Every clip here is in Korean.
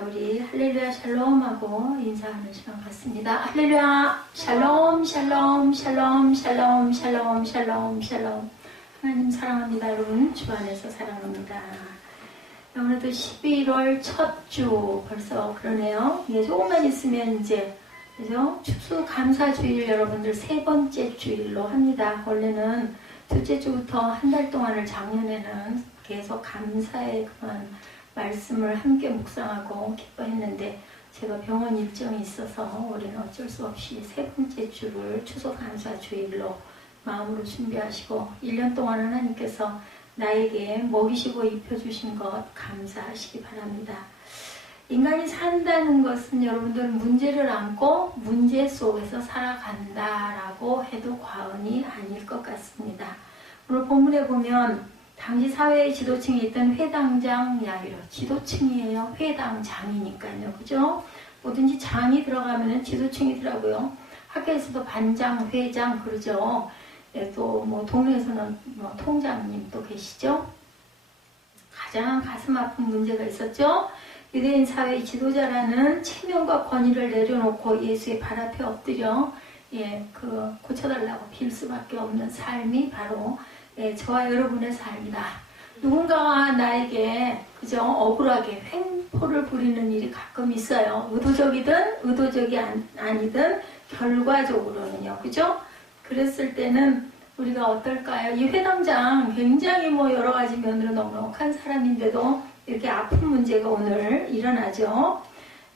자, 우리 할렐루야 샬롬하고 인사하는 시간 같습니다. 할렐루야 샬롬 샬롬 샬롬 샬롬 샬롬 샬롬 샬롬. 하나님 사랑합니다. 여러분 주 안에서 사랑합니다. 오늘도 11월 첫 주 벌써 그러네요. 예, 조금만 있으면 이제 그죠? 추수감사주일 여러분들 세 번째 주일로 합니다. 원래는 둘째 주부터 한 달 동안을 작년에는 계속 감사의 그런 말씀을 함께 묵상하고 기뻐했는데 제가 병원 일정이 있어서 올해는 어쩔 수 없이 세 번째 주를 추수감사주일로 마음으로 준비하시고 1년 동안 하나님께서 나에게 먹이시고 입혀주신 것 감사하시기 바랍니다. 인간이 산다는 것은 여러분들 문제를 안고 문제 속에서 살아간다라고 해도 과언이 아닐 것 같습니다. 오늘 본문에 보면 당시 사회의 지도층에 있던 회당장 야이로, 지도층이에요. 회당장이니까요. 그죠? 뭐든지 장이 들어가면 지도층이더라고요. 학교에서도 반장, 회장 그러죠. 예, 또 뭐 동네에서는 뭐 통장님 또 계시죠. 가장 가슴 아픈 문제가 있었죠. 유대인 사회의 지도자라는 체면과 권위를 내려놓고 예수의 발 앞에 엎드려 고쳐달라고 빌 수밖에 없는 삶이 바로 저와 여러분의 삶이다. 누군가가 나에게 그저 억울하게 횡포를 부리는 일이 가끔 있어요. 의도적이든 의도적이 아니든 결과적으로는요. 그죠? 그랬을 때는 우리가 어떨까요? 이 회당장 굉장히 뭐 여러 가지 면으로 넉넉한 사람인데도 이렇게 아픈 문제가 오늘 일어나죠.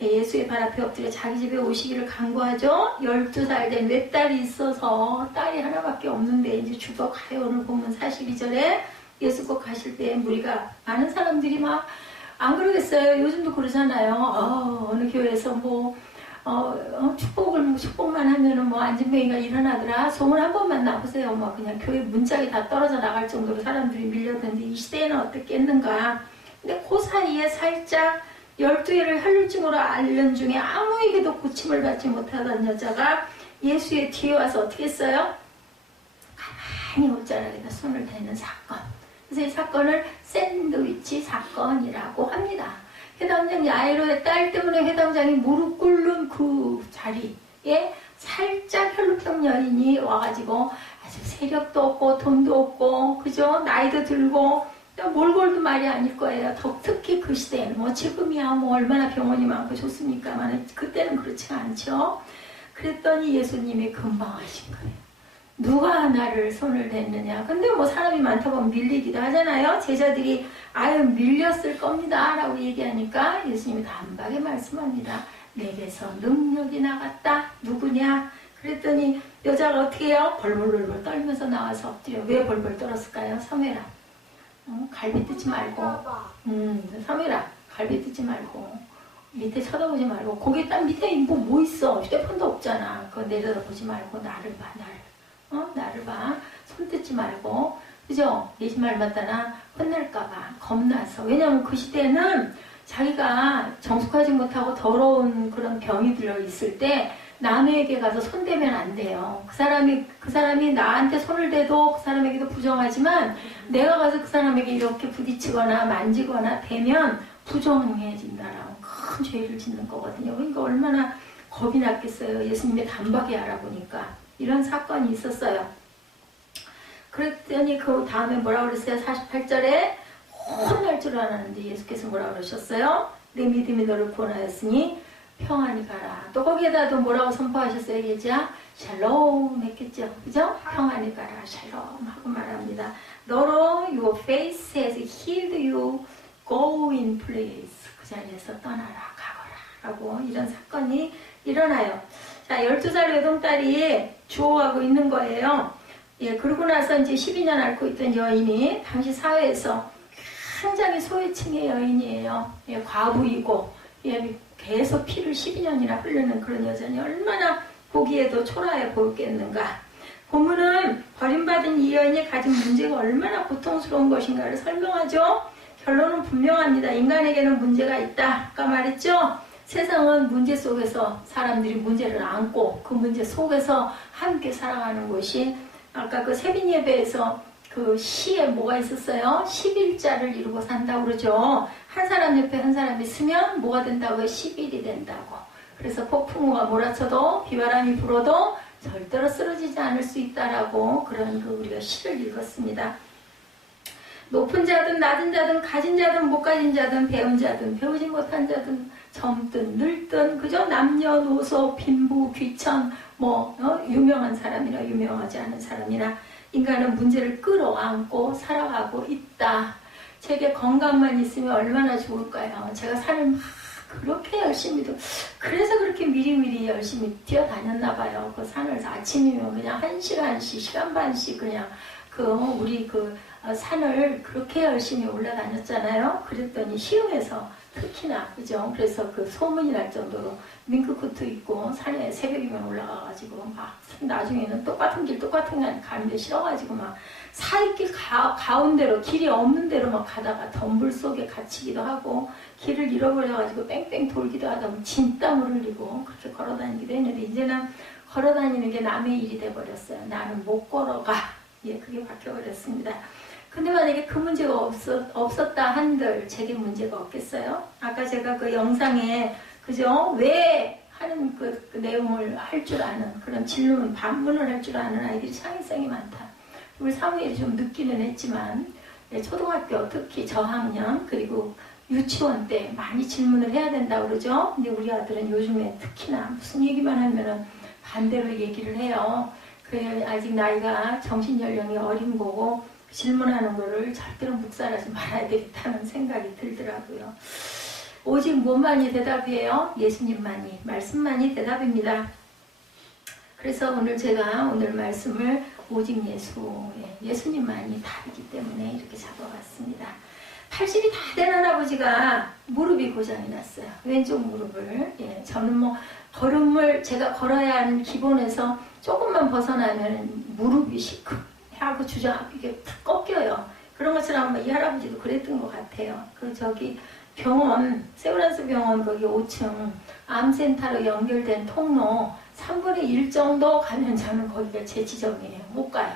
예수의 발 앞에 엎드려 자기 집에 오시기를 간구하죠. 12살 된 외딸이 있어서 딸이 하나밖에 없는데 이제 죽어가요. 오늘 보면 42절에 예수 꼭 가실 때 무리가 많은 사람들이 막 안 그러겠어요. 요즘도 그러잖아요. 어느 교회에서 축복만 하면은 안진뱅이가 일어나더라. 소문 한 번만 나보세요. 그냥 교회 문짝이 다 떨어져 나갈 정도로 사람들이 밀려드는데 이 시대에는 어떻겠는가. 근데 그 사이에 살짝 12개를 혈루증으로 앓는 중에 아무에게도 고침을 받지 못하던 여자가 예수의 뒤에 와서 어떻게 했어요? 가만히 옷자락에다 손을 대는 사건. 그래서 이 사건을 샌드위치 사건이라고 합니다. 회당장 야이로의 딸 때문에 회당장이 무릎 꿇는 그 자리에 살짝 혈루병 여인이 와가지고 아주 세력도 없고 돈도 없고 그죠? 나이도 들고 몰골도 말이 아닐 거예요. 특히 그 시대에는 지금이야 얼마나 병원이 많고 좋습니까만 그때는 그렇지가 않죠. 그랬더니 예수님이 금방 하신 거예요. 누가 나를 손을 댔느냐. 근데 사람이 많다 보면 밀리기도 하잖아요. 제자들이 밀렸을 겁니다 라고 얘기하니까 예수님이 단박에 말씀합니다. 내게서 능력이 나갔다. 누구냐? 그랬더니 여자가 어떻게 해요? 벌벌벌 떨면서 나와서 엎드려. 왜 벌벌 떨었을까요? 사무엘아, 갈비 뜯지 말고 사무엘아, 갈비 뜯지 말고 밑에 쳐다보지 말고 거기 딱 밑에 뭐 있어. 휴대폰도 없잖아. 그거 내려다보지 말고 나를 봐. 나를 봐. 손 뜯지 말고. 그죠? 예수 말 맞다나 혼날까봐 겁나서. 왜냐면 그 시대는 자기가 정숙하지 못하고 더러운 그런 병이 들어있을 때 남에게 가서 손대면 안 돼요. 그 사람이 나한테 손을 대도 그 사람에게도 부정하지만 내가 가서 그 사람에게 이렇게 부딪히거나 만지거나 대면 부정해진다라고 큰 죄를 짓는 거거든요. 그러니까 얼마나 겁이 났겠어요. 예수님의 단박에 알아보니까. 이런 사건이 있었어요. 그랬더니 그 다음에 뭐라고 그랬어요? 48절에 혼날 줄 알았는데 예수께서 뭐라고 그러셨어요? 내 믿음이 너를 구원하였으니 평안히 가라. 또 거기에다도 뭐라고 선포하셨어요? 예지야? 샬롬 했겠죠? 그죠? 평안히 가라. 샬롬 하고 말합니다. 너로 your face has healed you. Go in place. 그 자리에서 떠나라. 가거라. 라고 이런 사건이 일어나요. 자, 12살 외동딸이 주워가고 있는 거예요. 그러고 나서 이제 12년 앓고 있던 여인이 당시 사회에서 굉장히 소외층의 여인이에요. 과부이고, 계속 피를 12년이나 흐르는 그런 여자니 얼마나 보기에도 초라해 보였겠는가. 본문은 버림받은 이 여인이 가진 문제가 얼마나 고통스러운 것인가를 설명하죠. 결론은 분명합니다. 인간에게는 문제가 있다. 아까 말했죠. 세상은 문제 속에서 사람들이 문제를 안고 그 문제 속에서 함께 살아가는 것이 아까 그 세빈 예배에서 그 시에 뭐가 있었어요? 11자를 이루고 산다고 그러죠. 한 사람 옆에 한 사람이 있으면 뭐가 된다고요? 11이 된다고. 그래서 폭풍우가 몰아쳐도 비바람이 불어도 절대로 쓰러지지 않을 수 있다라고 그런 우리가 시를 읽었습니다. 높은 자든 낮은 자든 가진 자든 못 가진 자든 배운 자든 배우지 못한 자든 젊든 늙든 그저 남녀노소 빈부 귀천 유명한 사람이나 유명하지 않은 사람이나 인간은 문제를 끌어안고 살아가고 있다. 제게 건강만 있으면 얼마나 좋을까요? 제가 산을 막 그렇게 열심히도 그래서 그렇게 미리미리 열심히 뛰어다녔나 봐요. 그 산을 아침이면 그냥 1시간씩 시간 반씩 그냥 우리 산을 그렇게 열심히 올라다녔잖아요. 그랬더니 시흥에서 특히나 그죠. 그래서 소문이 날 정도로 밍크코트 입고 산에 새벽이면 올라가가지고 막 나중에는 똑같은 길 가는데 싫어가지고 막 사이길 가운데로 길이 없는 데로 막 가다가 덤불 속에 갇히기도 하고 길을 잃어버려가지고 뺑뺑 돌기도 하다 진땀을 흘리고 그렇게 걸어다니기도 했는데 이제는 걸어다니는 게 남의 일이 돼버렸어요. 나는 못 걸어가. 그게 바뀌어버렸습니다. 근데 만약에 그 문제가 없었다 한들 제게 문제가 없겠어요? 아까 제가 그 영상에 그죠? 왜 하는 그 내용을 할 줄 아는 그런 질문, 반문을 할 줄 아는 아이들이 창의성이 많다. 우리 사무엘이 좀 늦기는 했지만 초등학교 특히 저학년 그리고 유치원 때 많이 질문을 해야 된다고 그러죠? 근데 우리 아들은 요즘에 특히나 무슨 얘기만 하면은 반대로 얘기를 해요. 아직 나이가 정신연령이 어린 거고 질문하는 거를 절대로 묵살하지 말아야 되겠다는 생각이 들더라고요. 오직 뭐만이 대답이에요? 예수님만이, 말씀만이 대답입니다. 그래서 제가 오늘 말씀을 오직 예수님만이 답이기 때문에 이렇게 잡아봤습니다. 80이 다 된 할아버지가 무릎이 고장이 났어요. 왼쪽 무릎을. 저는 걸음을 제가 걸어야 하는 기본에서 조금만 벗어나면 무릎이 시크하고 이게 탁 꺾여요. 그런 것처럼 이 할아버지도 그랬던 것 같아요. 병원, 세브란스 병원 거기 5층 암센터로 연결된 통로 3분의 1 정도 가면 저는 거기가 제 지점이에요. 못 가요.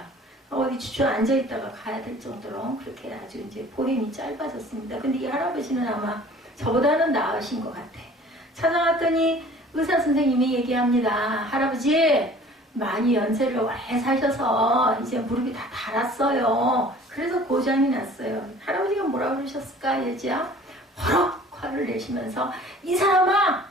어디 주저앉아 있다가 가야 될 정도로 그렇게 아주 이제 보행이 짧아졌습니다. 근데 이 할아버지는 아마 저보다는 나으신 것 같아. 찾아갔더니 의사 선생님이 얘기합니다. 할아버지 많이 연세를 오래 사셔서 이제 무릎이 다 닳았어요. 그래서 고장이 났어요. 할아버지가 뭐라 그러셨을까 예지야? 허럭 화를 내시면서 이 사람아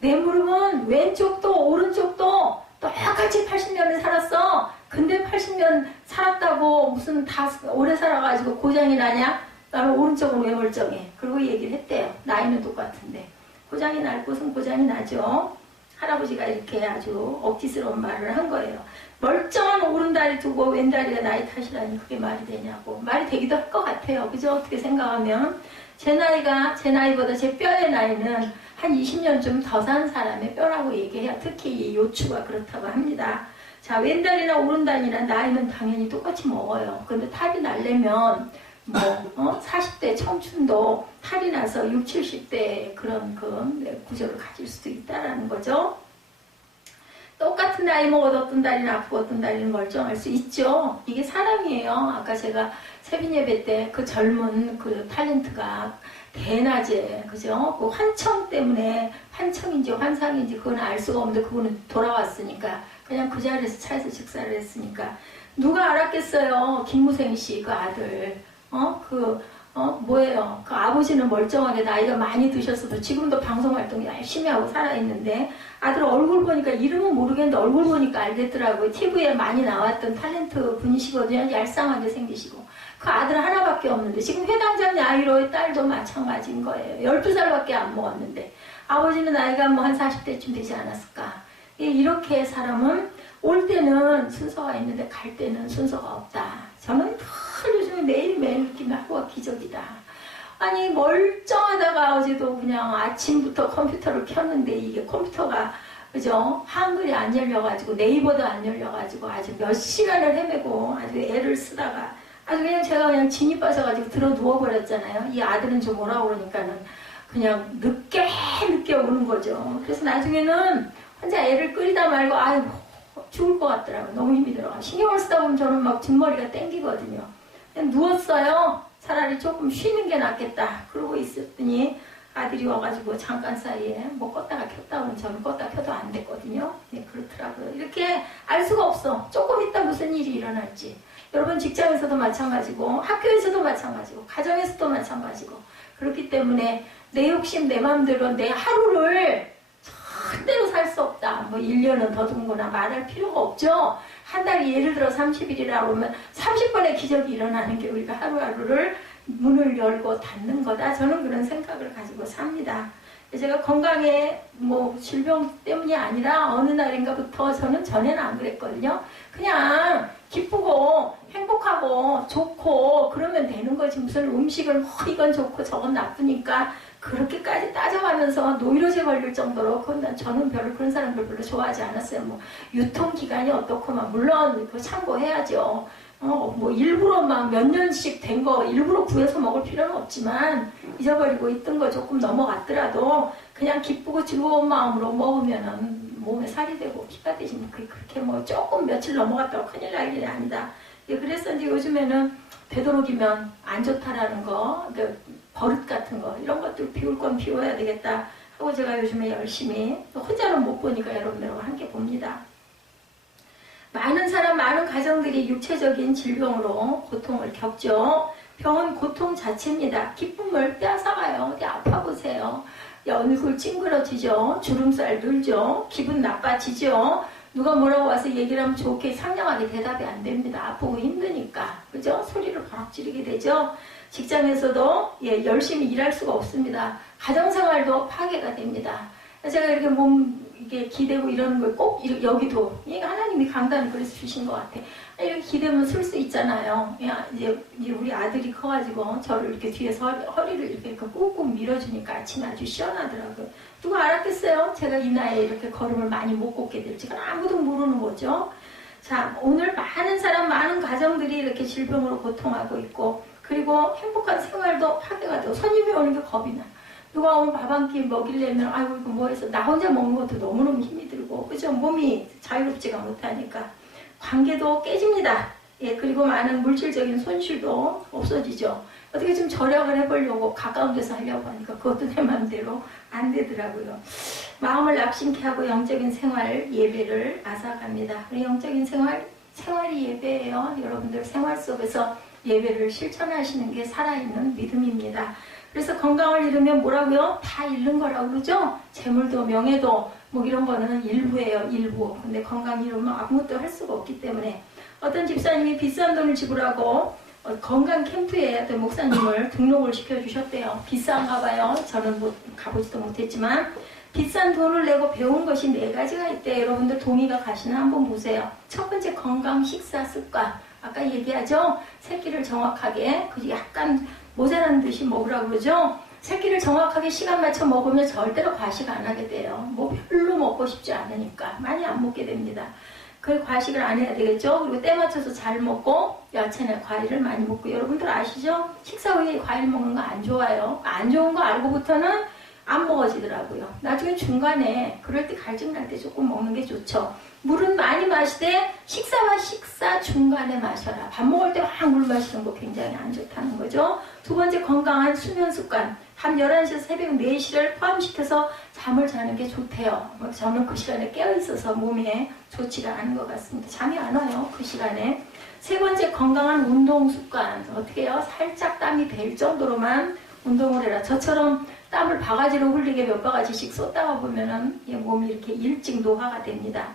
내 무릎은 왼쪽도 오른쪽도 똑같이 80년을 살았어. 근데 80년 살았다고 무슨 다 오래 살아가지고 고장이 나냐? 나는 오른쪽은 왜 멀쩡해? 그리고 얘기를 했대요. 나이는 똑같은데. 고장이 날 곳은 고장이 나죠. 할아버지가 이렇게 아주 억지스러운 말을 한 거예요. 멀쩡한 오른다리 두고 왼다리가 나이 탓이라니 그게 말이 되냐고. 말이 되기도 할 것 같아요. 그죠? 어떻게 생각하면. 제 나이보다 제 뼈의 나이는 한 20년 좀 더 산 사람의 뼈라고 얘기해요. 특히 이 요추가 그렇다고 합니다. 자, 왼다리나 오른다리나 나이는 당연히 똑같이 먹어요. 근데 탈이 나려면 40대 청춘도 탈이 나서 60, 70대 그런 구조를 가질 수도 있다라는 거죠. 똑같은 나이 먹어도 어떤 다리는 아프고 어떤 다리는 멀쩡할 수 있죠. 이게 사람이에요. 아까 제가 세빈 예배 때 그 젊은 탤런트가 대낮에 그죠? 그 환청 때문에 환청인지 환상인지 그건 알 수가 없는데 그거는 돌아왔으니까 그냥 그 자리에서 차에서 식사를 했으니까 누가 알았겠어요. 김무생 씨 그 아들 뭐예요? 그 아버지는 멀쩡하게 나이가 많이 드셨어도 지금도 방송활동 열심히 하고 살아있는데 아들 얼굴 보니까 이름은 모르겠는데 얼굴 보니까 알겠더라고요. TV에 많이 나왔던 탤런트 분이시거든요. 얄쌍하게 생기시고 그 아들 하나밖에 없는데 지금 회당장 야이로의 딸도 마찬가지인 거예요. 12살밖에 안 먹었는데 아버지는 나이가 한 40대쯤 되지 않았을까. 이렇게 사람은 올 때는 순서가 있는데 갈 때는 순서가 없다. 저는 요즘에 매일매일 느끼는 하루가 기적이다. 아니 멀쩡하다가 어제도 그냥 아침부터 컴퓨터를 켰는데 이게 컴퓨터가 그죠? 한글이 안 열려가지고 네이버도 안 열려가지고 아주 몇 시간을 헤매고 아주 애를 쓰다가 아주 그냥 제가 그냥 진이 빠져가지고 들어 누워버렸잖아요. 이 아들은 좀 오라고 그러니까는 그냥 늦게 오는 거죠. 그래서 나중에는 혼자 애를 끓이다 말고 아유 죽을 것 같더라고요. 너무 힘이 들어가. 신경을 쓰다 보면 저는 막 뒷머리가 땡기거든요. 그냥 누웠어요. 차라리 조금 쉬는 게 낫겠다. 그러고 있었더니 아들이 와가지고 잠깐 사이에 뭐 껐다가 켰다 그러면 저는 껐다 켜도 안 됐거든요. 네, 그렇더라고요. 이렇게 알 수가 없어. 조금 있다 무슨 일이 일어날지. 여러분 직장에서도 마찬가지고 학교에서도 마찬가지고 가정에서도 마찬가지고 그렇기 때문에 내 욕심 내 마음대로 내 하루를 절대로 살 수 없다. 뭐 1년은 더듬거나 말할 필요가 없죠. 한 달이 예를 들어 30일이라고 하면 30번의 기적이 일어나는 게 우리가 하루하루를 문을 열고 닫는 거다. 저는 그런 생각을 가지고 삽니다. 제가 건강에 뭐 질병 때문이 아니라 어느 날인가부터 저는 전에는 안 그랬거든요. 그냥 기쁘고 행복하고 좋고 그러면 되는 거지. 무슨 음식을 이건 좋고 저건 나쁘니까 그렇게까지 따져가면서 노이로제 걸릴 정도로 저는 별로 그런 사람들 별로 좋아하지 않았어요. 뭐 유통기간이 어떻고 막 물론 그 참고해야죠. 뭐 일부러 막 몇 년씩 된 거 일부러 구해서 먹을 필요는 없지만 잊어버리고 있던 거 조금 넘어갔더라도 그냥 기쁘고 즐거운 마음으로 먹으면은 몸에 살이 되고 피가 되지 뭐 그렇게 뭐 조금 며칠 넘어갔다고 큰일 날 일이 아니다. 예, 그래서 이제 요즘에는 되도록이면 안 좋다라는 거, 그 버릇 같은 거 이런 것들 비울 건 비워야 되겠다 하고 제가 요즘에 열심히 혼자는 못 보니까 여러분들하고 함께 봅니다. 많은 사람, 많은 가정들이 육체적인 질병으로 고통을 겪죠. 병은 고통 자체입니다. 기쁨을 빼앗아가요. 어디 아파보세요. 얼굴 찡그러지죠. 주름살 늘죠. 기분 나빠지죠. 누가 뭐라고 와서 얘기를 하면 좋게 상냥하게 대답이 안 됩니다. 아프고 힘드니까. 그죠? 소리를 버럭 지르게 되죠. 직장에서도 열심히 일할 수가 없습니다. 가정생활도 파괴가 됩니다. 제가 이렇게 이게 기대고 이러는 걸 꼭 여기도 하나님이 강단을 그래서 주신 것 같아. 이렇게 기대면 쓸 수 있잖아요. 이제 우리 아들이 커가지고 저를 이렇게 뒤에서 허리를 이렇게 꾹꾹 밀어주니까 아침에 아주 시원하더라고요. 누가 알았겠어요? 제가 이 나이에 이렇게 걸음을 많이 못 걷게 될지. 아무도 모르는 거죠. 자, 오늘 많은 사람, 많은 가정들이 이렇게 질병으로 고통하고 있고 그리고 행복한 생활도 파괴가 되고 손님이 오는 게 겁이 나. 누가 오면 밥 한 끼 먹이려면 아이고 이거 뭐 해서 나 혼자 먹는 것도 너무너무 힘이 들고 그죠? 몸이 자유롭지가 못하니까 관계도 깨집니다. 예, 그리고 많은 물질적인 손실도 없어지죠. 어떻게 좀 절약을 해보려고 가까운 데서 하려고 하니까 그것도 내 마음대로 안 되더라고요. 마음을 낙심케 하고 영적인 생활 예배를 앗아갑니다. 우리 영적인 생활이 예배예요. 여러분들 생활 속에서 예배를 실천하시는 게 살아있는 믿음입니다. 그래서 건강을 잃으면 뭐라고요? 다 잃는 거라고 그러죠? 재물도 명예도 뭐 이런 거는 일부예요. 일부. 근데 건강 잃으면 아무것도 할 수가 없기 때문에 어떤 집사님이 비싼 돈을 지불하고 건강 캠프에 어떤 목사님을 등록을 시켜주셨대요. 비싼가 봐요. 저는 뭐 가보지도 못했지만 비싼 돈을 내고 배운 것이 4가지가 있대요. 여러분들 동의가 가시나 한번 보세요. 첫 번째 건강 식사 습관. 아까 얘기하죠? 새끼를 정확하게 약간 모자란 듯이 먹으라고 그러죠? 새끼를 정확하게 시간 맞춰 먹으면 절대로 과식 안 하게 돼요. 뭐 별로 먹고 싶지 않으니까 많이 안 먹게 됩니다. 그 과식을 안 해야 되겠죠? 그리고 때 맞춰서 잘 먹고 야채나 과일을 많이 먹고 여러분들 아시죠? 식사 후에 과일 먹는 거 안 좋아요. 안 좋은 거 알고부터는 안 먹어지더라고요. 나중에 중간에 그럴 때 갈증 날 때 조금 먹는 게 좋죠. 물은 많이 마시되 식사와 식사 중간에 마셔라. 밥 먹을 때 막 물 마시는 거 굉장히 안 좋다는 거죠. 두 번째 건강한 수면 습관. 밤 11시에서 새벽 4시를 포함시켜서 잠을 자는 게 좋대요. 저는 그 시간에 깨어있어서 몸에 좋지가 않은 것 같습니다. 잠이 안 와요. 그 시간에. 세 번째 건강한 운동 습관. 어떻게 해요? 살짝 땀이 벨 정도로만 운동을 해라. 저처럼 땀을 바가지로 흘리게 몇 바가지씩 쏟다가 보면은 몸이 이렇게 일찍 노화가 됩니다.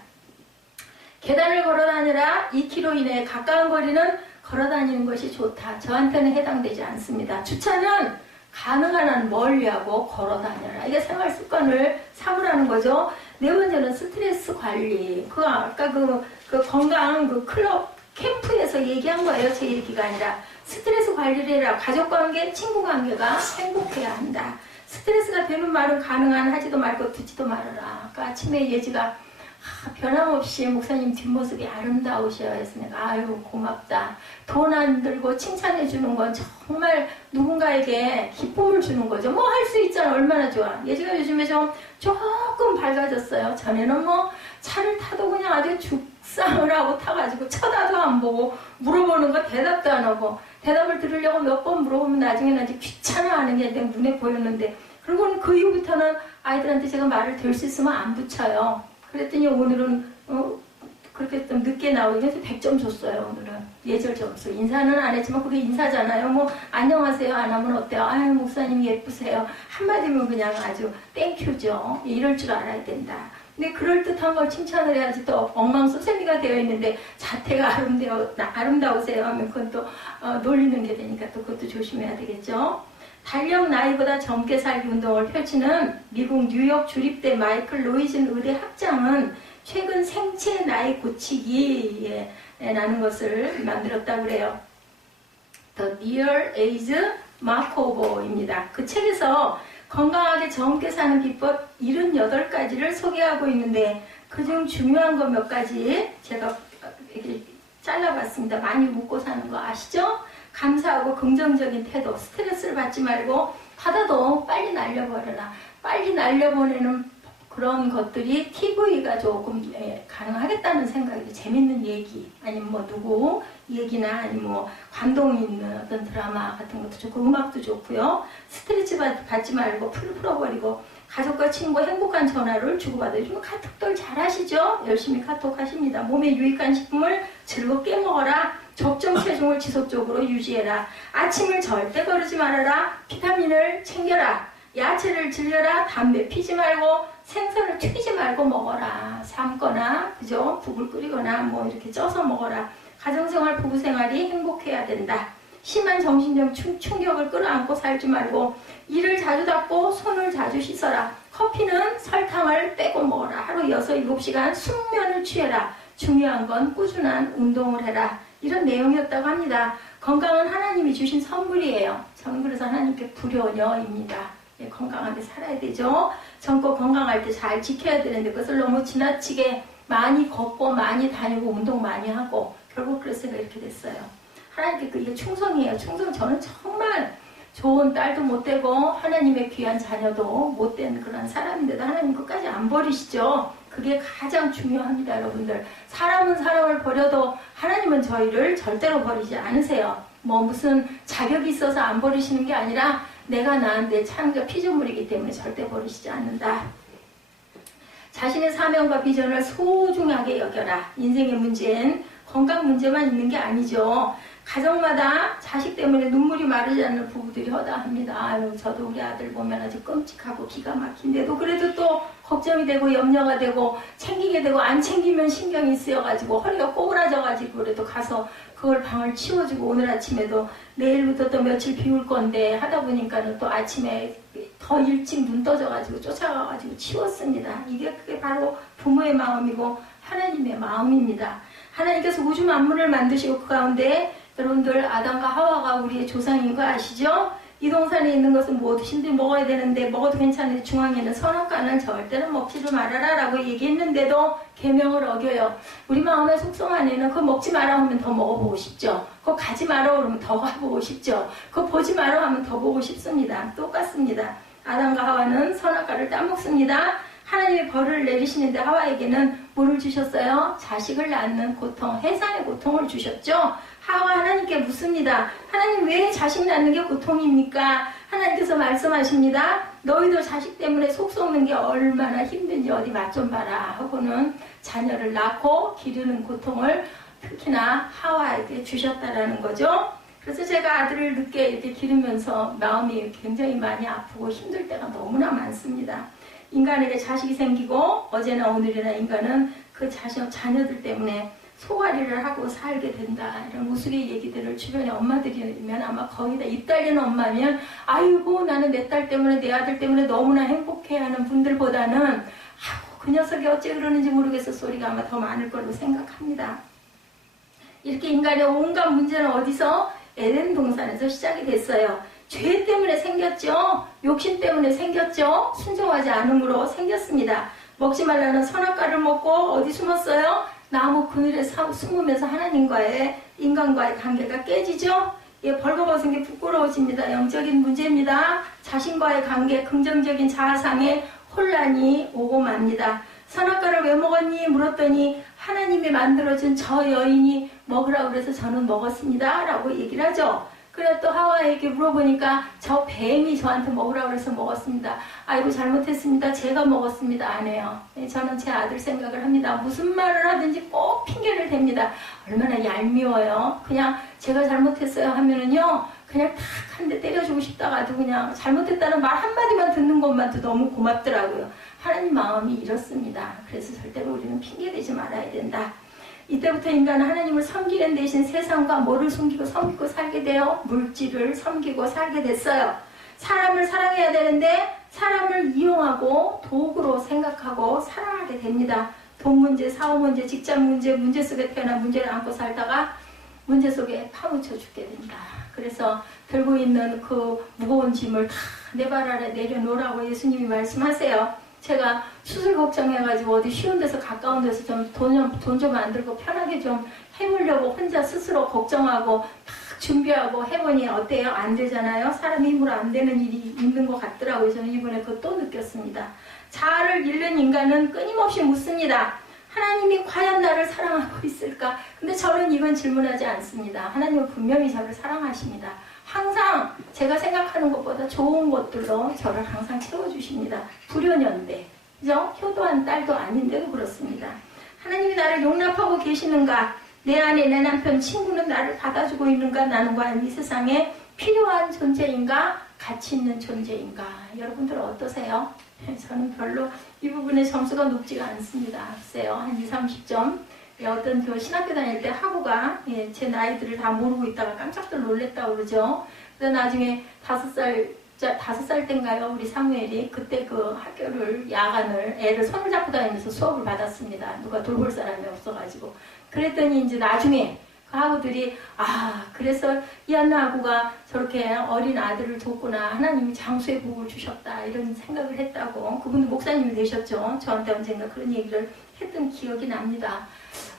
계단을 걸어다니라. 2km 이내에 가까운 거리는 걸어다니는 것이 좋다. 저한테는 해당되지 않습니다. 주차는 가능한 한 멀리하고 걸어다녀라. 이게 생활 습관을 삼으라는 거죠. 네 번째는 스트레스 관리. 아까 그 건강 클럽 캠프에서 얘기한 거예요. 제 얘기가 아니라. 스트레스 관리를 해라. 가족관계, 친구관계가 행복해야 한다. 스트레스가 되는 말은 가능한 하지도 말고 듣지도 말아라. 아까 아침에 예지가 변함없이 목사님 뒷모습이 아름다우셔야 해서 내가 아유 고맙다. 돈 안 들고 칭찬해 주는 건 정말 누군가에게 기쁨을 주는 거죠. 뭐 할 수 있잖아. 얼마나 좋아. 예지가 요즘에 좀 조금 밝아졌어요. 전에는 뭐 차를 타도 그냥 아주 죽상을 하고 타가지고 쳐다도 안 보고 물어보는 거 대답도 안 하고 대답을 들으려고 몇 번 물어보면 나중에는 이제 귀찮아하는 게 내 눈에 보였는데 그리고는 그 이후부터는 아이들한테 제가 말을 들 수 있으면 안 붙여요. 그랬더니 오늘은 그렇게 좀 늦게 나오면서 100점 줬어요. 오늘은 예절 점수. 인사는 안 했지만 그게 인사잖아요. 뭐 안녕하세요 안 하면 어때요? 아유 목사님 예쁘세요. 한마디면 그냥 아주 땡큐죠. 이럴 줄 알아야 된다. 근데 그럴듯한 걸 칭찬을 해야지 또 엉망소세미가 되어 있는데 자태가 아름다우세요 하면 그건 또 놀리는 게 되니까 또 그것도 조심해야 되겠죠. 달력 나이보다 젊게 살기 운동을 펼치는 미국 뉴욕 주립대 마이클 로이즌 의대 학장은 최근 생체 나이 고치기라는 것을 만들었다고 그래요. The Near Age Makeover입니다. 그 책에서 건강하게 젊게 사는 비법 78가지를 소개하고 있는데 그중 중요한 거 몇 가지 제가 이렇게 잘라봤습니다. 많이 묻고 사는 거 아시죠? 감사하고 긍정적인 태도, 스트레스를 받지 말고 받아도 빨리 날려버려라. 빨리 날려보내는 그런 것들이 TV가 조금 가능하겠다는 생각이 재밌는 얘기 아니면 뭐 누구 얘기나 아니면 뭐 감동 있는 어떤 드라마 같은 것도 좋고 음악도 좋고요. 스트레스 받지 말고 풀어버리고 가족과 친구 행복한 전화를 주고받아요. 요즘 카톡들 잘하시죠? 열심히 카톡 하십니다. 몸에 유익한 식품을 즐겁게 먹어라. 적정 체중을 지속적으로 유지해라. 아침을 절대 거르지 말아라. 비타민을 챙겨라. 야채를 즐겨라. 담배 피지 말고 생선을 튀기지 말고 먹어라. 삶거나 그죠? 국을 끓이거나 뭐 이렇게 쪄서 먹어라. 가정생활, 부부생활이 행복해야 된다. 심한 정신적 충격을 끌어안고 살지 말고 이를 자주 닦고 손을 자주 씻어라. 커피는 설탕을 빼고 먹어라. 하루 6, 7시간 숙면을 취해라. 중요한 건 꾸준한 운동을 해라. 이런 내용이었다고 합니다. 건강은 하나님이 주신 선물이에요. 저는 그래서 하나님께 불효녀입니다. 건강하게 살아야 되죠. 젊고 건강할 때 잘 지켜야 되는데 그것을 너무 지나치게 많이 걷고 많이 다니고 운동 많이 하고 결국 그래서 제가 이렇게 됐어요. 하나님께 이게 충성이에요. 충성. 저는 정말 좋은 딸도 못 되고 하나님의 귀한 자녀도 못 된 그런 사람인데도 하나님 끝까지 안 버리시죠. 그게 가장 중요합니다. 여러분들. 사람은 사람을 버려도 하나님은 저희를 절대로 버리지 않으세요. 뭐 무슨 자격이 있어서 안 버리시는 게 아니라 내가 낳은 내 창조 피조물이기 때문에 절대 버리시지 않는다. 자신의 사명과 비전을 소중하게 여겨라. 인생의 문제엔 건강 문제만 있는 게 아니죠. 가정마다 자식 때문에 눈물이 마르지 않는 부부들이 허다합니다. 아유, 저도 우리 아들 보면 아주 끔찍하고 기가 막힌데도 그래도 또 걱정이 되고 염려가 되고 챙기게 되고 안 챙기면 신경이 쓰여가지고 허리가 꼬부라져가지고 그래도 가서 그걸 방을 치워주고 오늘 아침에도 내일부터 또 며칠 비울 건데 하다 보니까는 또 아침에 더 일찍 눈 떠져가지고 쫓아가가지고 치웠습니다. 이게 그게 바로 부모의 마음이고 하나님의 마음입니다. 하나님께서 우주 만물을 만드시고 그 가운데 여러분들 아담과 하와가 우리의 조상인 거 아시죠? 이 동산에 있는 것은 모두 신들이 먹어야 되는데 먹어도 괜찮은데 중앙에 있는 선악과는 절대로 먹지를 말아라 라고 얘기했는데도 계명을 어겨요. 우리 마음의 속성 안에는 그거 먹지 마라 하면 더 먹어보고 싶죠. 그거 가지 마라 그러면 더 가보고 싶죠. 그거 보지 마라 하면 더 보고 싶습니다. 똑같습니다. 아담과 하와는 선악과를 따먹습니다. 하나님이 벌을 내리시는데 하와에게는 뭐를 주셨어요? 자식을 낳는 고통, 해산의 고통을 주셨죠. 하와 하나님께 묻습니다. 하나님 왜 자식 낳는 게 고통입니까? 하나님께서 말씀하십니다. 너희들 자식 때문에 속 썩는 게 얼마나 힘든지 어디 맛 좀 봐라 하고는 자녀를 낳고 기르는 고통을 특히나 하와에게 주셨다라는 거죠. 그래서 제가 아들을 늦게 이렇게 기르면서 마음이 굉장히 많이 아프고 힘들 때가 너무나 많습니다. 인간에게 자식이 생기고 어제나 오늘이나 인간은 그 자녀들 때문에 소화리를 하고 살게 된다. 이런 우스개 얘기들을 주변에 엄마들이면 아마 거의 다 입달리는 엄마면 아이고 나는 내 딸 때문에 내 아들 때문에 너무나 행복해하는 분들보다는 아이고 그 녀석이 어째 그러는지 모르겠어 소리가 아마 더 많을 거라고 생각합니다. 이렇게 인간의 온갖 문제는 어디서? 에덴 동산에서 시작이 됐어요. 죄 때문에 생겼죠. 욕심 때문에 생겼죠. 순종하지 않음으로 생겼습니다. 먹지 말라는 선악과를 먹고 어디 숨었어요? 나무 그늘에 숨으면서 하나님과의 인간과의 관계가 깨지죠. 예, 벌거벗은 게 부끄러워집니다. 영적인 문제입니다. 자신과의 관계, 긍정적인 자아상의 혼란이 오고 맙니다. 선악과를 왜 먹었니? 물었더니 하나님이 만들어준 저 여인이 먹으라고 그래서 저는 먹었습니다. 라고 얘기를 하죠. 그래 또 하와에게 물어보니까 저 뱀이 저한테 먹으라고 해서 먹었습니다. 아이고 잘못했습니다. 제가 먹었습니다. 안 해요. 저는 제 아들 생각을 합니다. 무슨 말을 하든지 꼭 핑계를 댑니다. 얼마나 얄미워요. 그냥 제가 잘못했어요 하면은요. 그냥 탁 한 대 때려주고 싶다가도 그냥 잘못했다는 말 한마디만 듣는 것만도 너무 고맙더라고요. 하나님 마음이 이렇습니다. 그래서 절대로 우리는 핑계대지 말아야 된다. 이때부터 인간은 하나님을 섬기는 대신 세상과 뭐를 섬기고 살게 돼요? 물질을 섬기고 살게 됐어요. 사람을 사랑해야 되는데 사람을 이용하고 도구로 생각하고 사랑하게 됩니다. 돈 문제, 사업 문제, 직장 문제, 문제 속에 태어나 문제를 안고 살다가 문제 속에 파묻혀 죽게 된다. 그래서 들고 있는 그 무거운 짐을 다 내 발 아래 내려놓으라고 예수님이 말씀하세요. 제가 수술 걱정해가지고 어디 쉬운 데서 가까운 데서 좀 돈 좀 안 들고 편하게 좀 해보려고 혼자 스스로 걱정하고 막 준비하고 해보니 어때요? 안 되잖아요. 사람 힘으로 안 되는 일이 있는 것 같더라고요. 저는 이번에 그거 또 느꼈습니다. 자아를 잃는 인간은 끊임없이 묻습니다. 하나님이 과연 나를 사랑하고 있을까? 근데 저는 이건 질문하지 않습니다. 하나님은 분명히 저를 사랑하십니다. 항상 제가 생각하는 것보다 좋은 것들로 저를 항상 채워주십니다. 불효년대, 그죠? 효도한 딸도 아닌데도 그렇습니다. 하나님이 나를 용납하고 계시는가? 내 안에 내 남편, 친구는 나를 받아주고 있는가? 나는 과연 이 세상에 필요한 존재인가? 가치 있는 존재인가? 여러분들 어떠세요? 저는 별로 이 부분에 점수가 높지가 않습니다. 글쎄요, 한 20, 30점. 어떤 그 신학교 다닐 때 학우가 제 나이들을 다 모르고 있다가 깜짝들 놀랬다고 그러죠. 그래서 나중에 5살 때인가요? 우리 사무엘이 그때 그 학교를 야간을 애를 손을 잡고 다니면서 수업을 받았습니다. 누가 돌볼 사람이 없어가지고. 그랬더니 이제 나중에 그 학우들이 그래서 이한나 학우가 저렇게 어린 아들을 뒀구나. 하나님이 장수의 복을 주셨다. 이런 생각을 했다고. 그분도 목사님이 되셨죠. 저한테 언젠가 그런 얘기를 했던 기억이 납니다.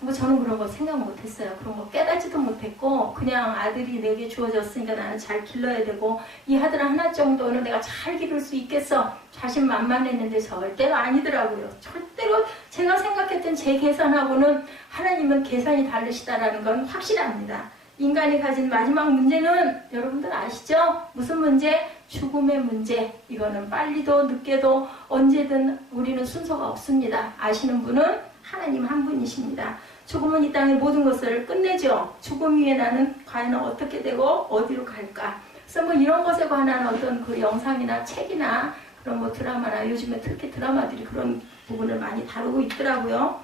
뭐 저는 그런 거 생각 못했어요. 그런 거 깨닫지도 못했고 그냥 아들이 내게 주어졌으니까 나는 잘 길러야 되고 이 아들 하나 정도는 내가 잘 기를 수 있겠어. 자신만만했는데 절대로 아니더라고요. 절대로 제가 생각했던 제 계산하고는 하나님은 계산이 다르시다라는 건 확실합니다. 인간이 가진 마지막 문제는 여러분들 아시죠? 무슨 문제? 죽음의 문제. 이거는 빨리도 늦게도 언제든 우리는 순서가 없습니다. 아시는 분은 하나님 한 분이십니다. 죽음은 이 땅의 모든 것을 끝내죠. 죽음 위에 나는 과연 어떻게 되고 어디로 갈까? 그래서 뭐 이런 것에 관한 어떤 그 영상이나 책이나 그런 뭐 드라마나 요즘에 특히 드라마들이 그런 부분을 많이 다루고 있더라고요.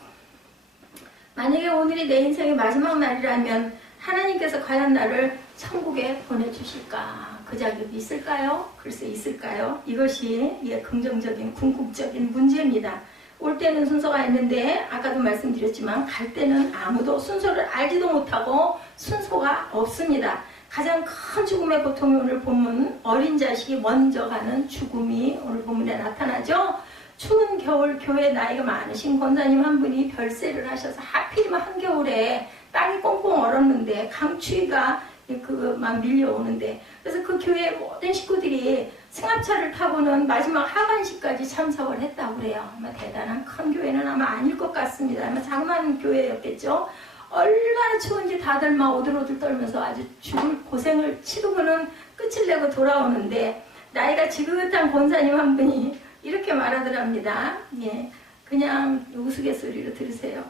만약에 오늘이 내 인생의 마지막 날이라면 하나님께서 과연 나를 천국에 보내주실까? 그 자격이 있을까요? 글쎄 있을까요? 이것이 긍정적인 궁극적인 문제입니다. 올 때는 순서가 있는데 아까도 말씀드렸지만 갈 때는 아무도 순서를 알지도 못하고 순서가 없습니다. 가장 큰 죽음의 고통이 오늘 본문 어린 자식이 먼저 가는 죽음이 오늘 본문에 나타나죠. 추운 겨울 교회 나이가 많으신 권사님 한 분이 별세를 하셔서 하필이면 한겨울에 땅이 꽁꽁 얼었는데 강추위가 막 밀려오는데 그래서 그 교회 모든 식구들이 승합차를 타고는 마지막 하반시까지 참석을 했다고 그래요. 아마 대단한 큰 교회는 아마 아닐 것 같습니다. 아마 장만 교회였겠죠. 얼마나 추운지 다들 막 오들오들 떨면서 아주 죽을 고생을 치르고는 끝을 내고 돌아오는데 나이가 지긋한 권사님 한 분이 이렇게 말하더랍니다. 그냥 우스갯소리로 들으세요.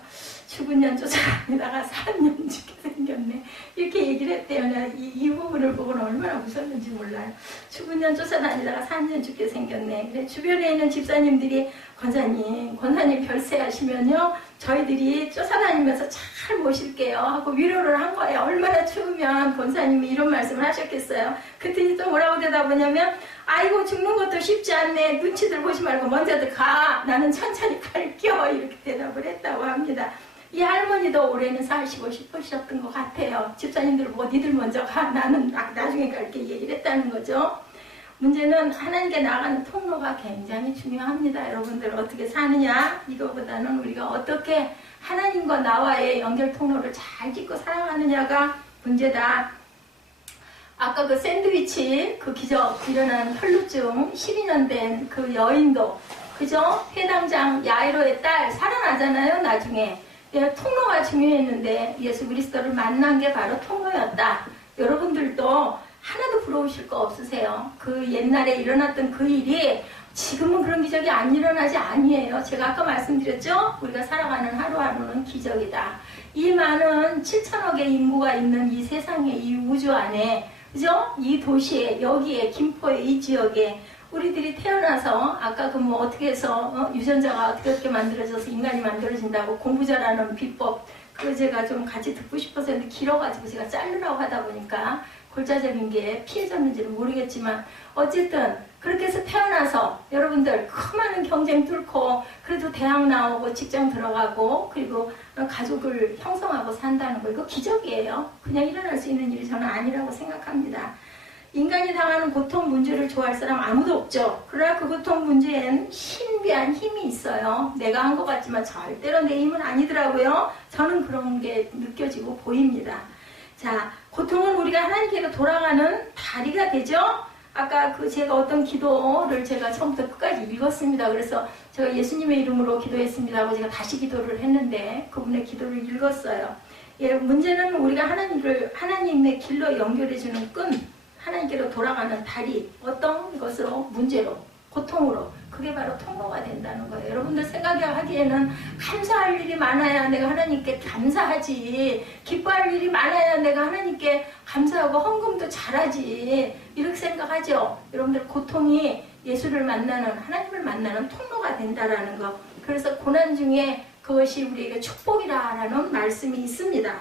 죽은 년 쫓아다니다가 산 년 죽게 생겼네. 이렇게 얘기를 했대요. 내가 이 부분을 보고는 얼마나 웃었는지 몰라요. 죽은 년 쫓아다니다가 산 년 죽게 생겼네. 그래, 주변에 있는 집사님들이 권사님 별세 하시면요. 저희들이 쫓아다니면서 잘 모실게요. 하고 위로를 한 거예요. 얼마나 추우면 권사님이 이런 말씀을 하셨겠어요. 그랬더니 또 뭐라고 대답하냐면 아이고 죽는 것도 쉽지 않네. 눈치들 보지 말고 먼저들 가. 나는 천천히 갈게요. 이렇게 대답을 했다고 합니다. 이 할머니도 올해는 사시고 싶으셨던 것 같아요. 집사님들 보고 니들 먼저 가. 나는 나중에 갈게 얘기를 했다는 거죠. 문제는 하나님께 나가는 통로가 굉장히 중요합니다. 여러분들 어떻게 사느냐 이거보다는 우리가 어떻게 하나님과 나와의 연결 통로를 잘 짓고 살아가느냐가 문제다. 아까 그 샌드위치 그 기적 일어난 혈루증 12년 된 그 여인도 그죠? 회당장 야이로의 딸 살아나잖아요 나중에. 예, 통로가 중요했는데 예수 그리스도를 만난 게 바로 통로였다. 여러분들도 하나도 부러우실 거 없으세요? 그 옛날에 일어났던 그 일이 지금은 그런 기적이 안 일어나지 아니에요. 제가 아까 말씀드렸죠? 우리가 살아가는 하루하루는 기적이다. 이 많은 7천억의 인구가 있는 이 세상에 이 우주 안에 그죠? 이 도시에 여기에 김포에 이 지역에 우리들이 태어나서 아까 그 뭐 어떻게 해서 유전자가 어떻게 만들어져서 인간이 만들어진다고 공부 잘하는 비법 그거 제가 좀 같이 듣고 싶어서 했는데 길어가지고 제가 자르라고 하다 보니까 골자적인 게 피해졌는지는 모르겠지만 어쨌든 그렇게 해서 태어나서 여러분들 그 많은 경쟁 뚫고 그래도 대학 나오고 직장 들어가고 그리고 가족을 형성하고 산다는 거 이거 기적이에요. 그냥 일어날 수 있는 일이 저는 아니라고 생각합니다. 인간이 당하는 고통 문제를 좋아할 사람 아무도 없죠. 그러나 그 고통 문제엔 신비한 힘이 있어요. 내가 한 것 같지만 절대로 내 힘은 아니더라고요. 저는 그런 게 느껴지고 보입니다. 자, 고통은 우리가 하나님께로 돌아가는 다리가 되죠. 아까 그 제가 어떤 기도를 제가 처음부터 끝까지 읽었습니다. 그래서 제가 예수님의 이름으로 기도했습니다 하고 제가 다시 기도를 했는데 그분의 기도를 읽었어요. 예, 문제는 우리가 하나님의 길로 연결해주는 끈 하나님께로 돌아가는 다리 어떤 것으로 문제로 고통으로 그게 바로 통로가 된다는 거예요. 여러분들 생각하기에는 감사할 일이 많아야 내가 하나님께 감사하지 기뻐할 일이 많아야 내가 하나님께 감사하고 헌금도 잘하지 이렇게 생각하죠. 여러분들 고통이 예수를 만나는 하나님을 만나는 통로가 된다라는 거. 그래서 고난 중에 그것이 우리에게 축복이라는 말씀이 있습니다.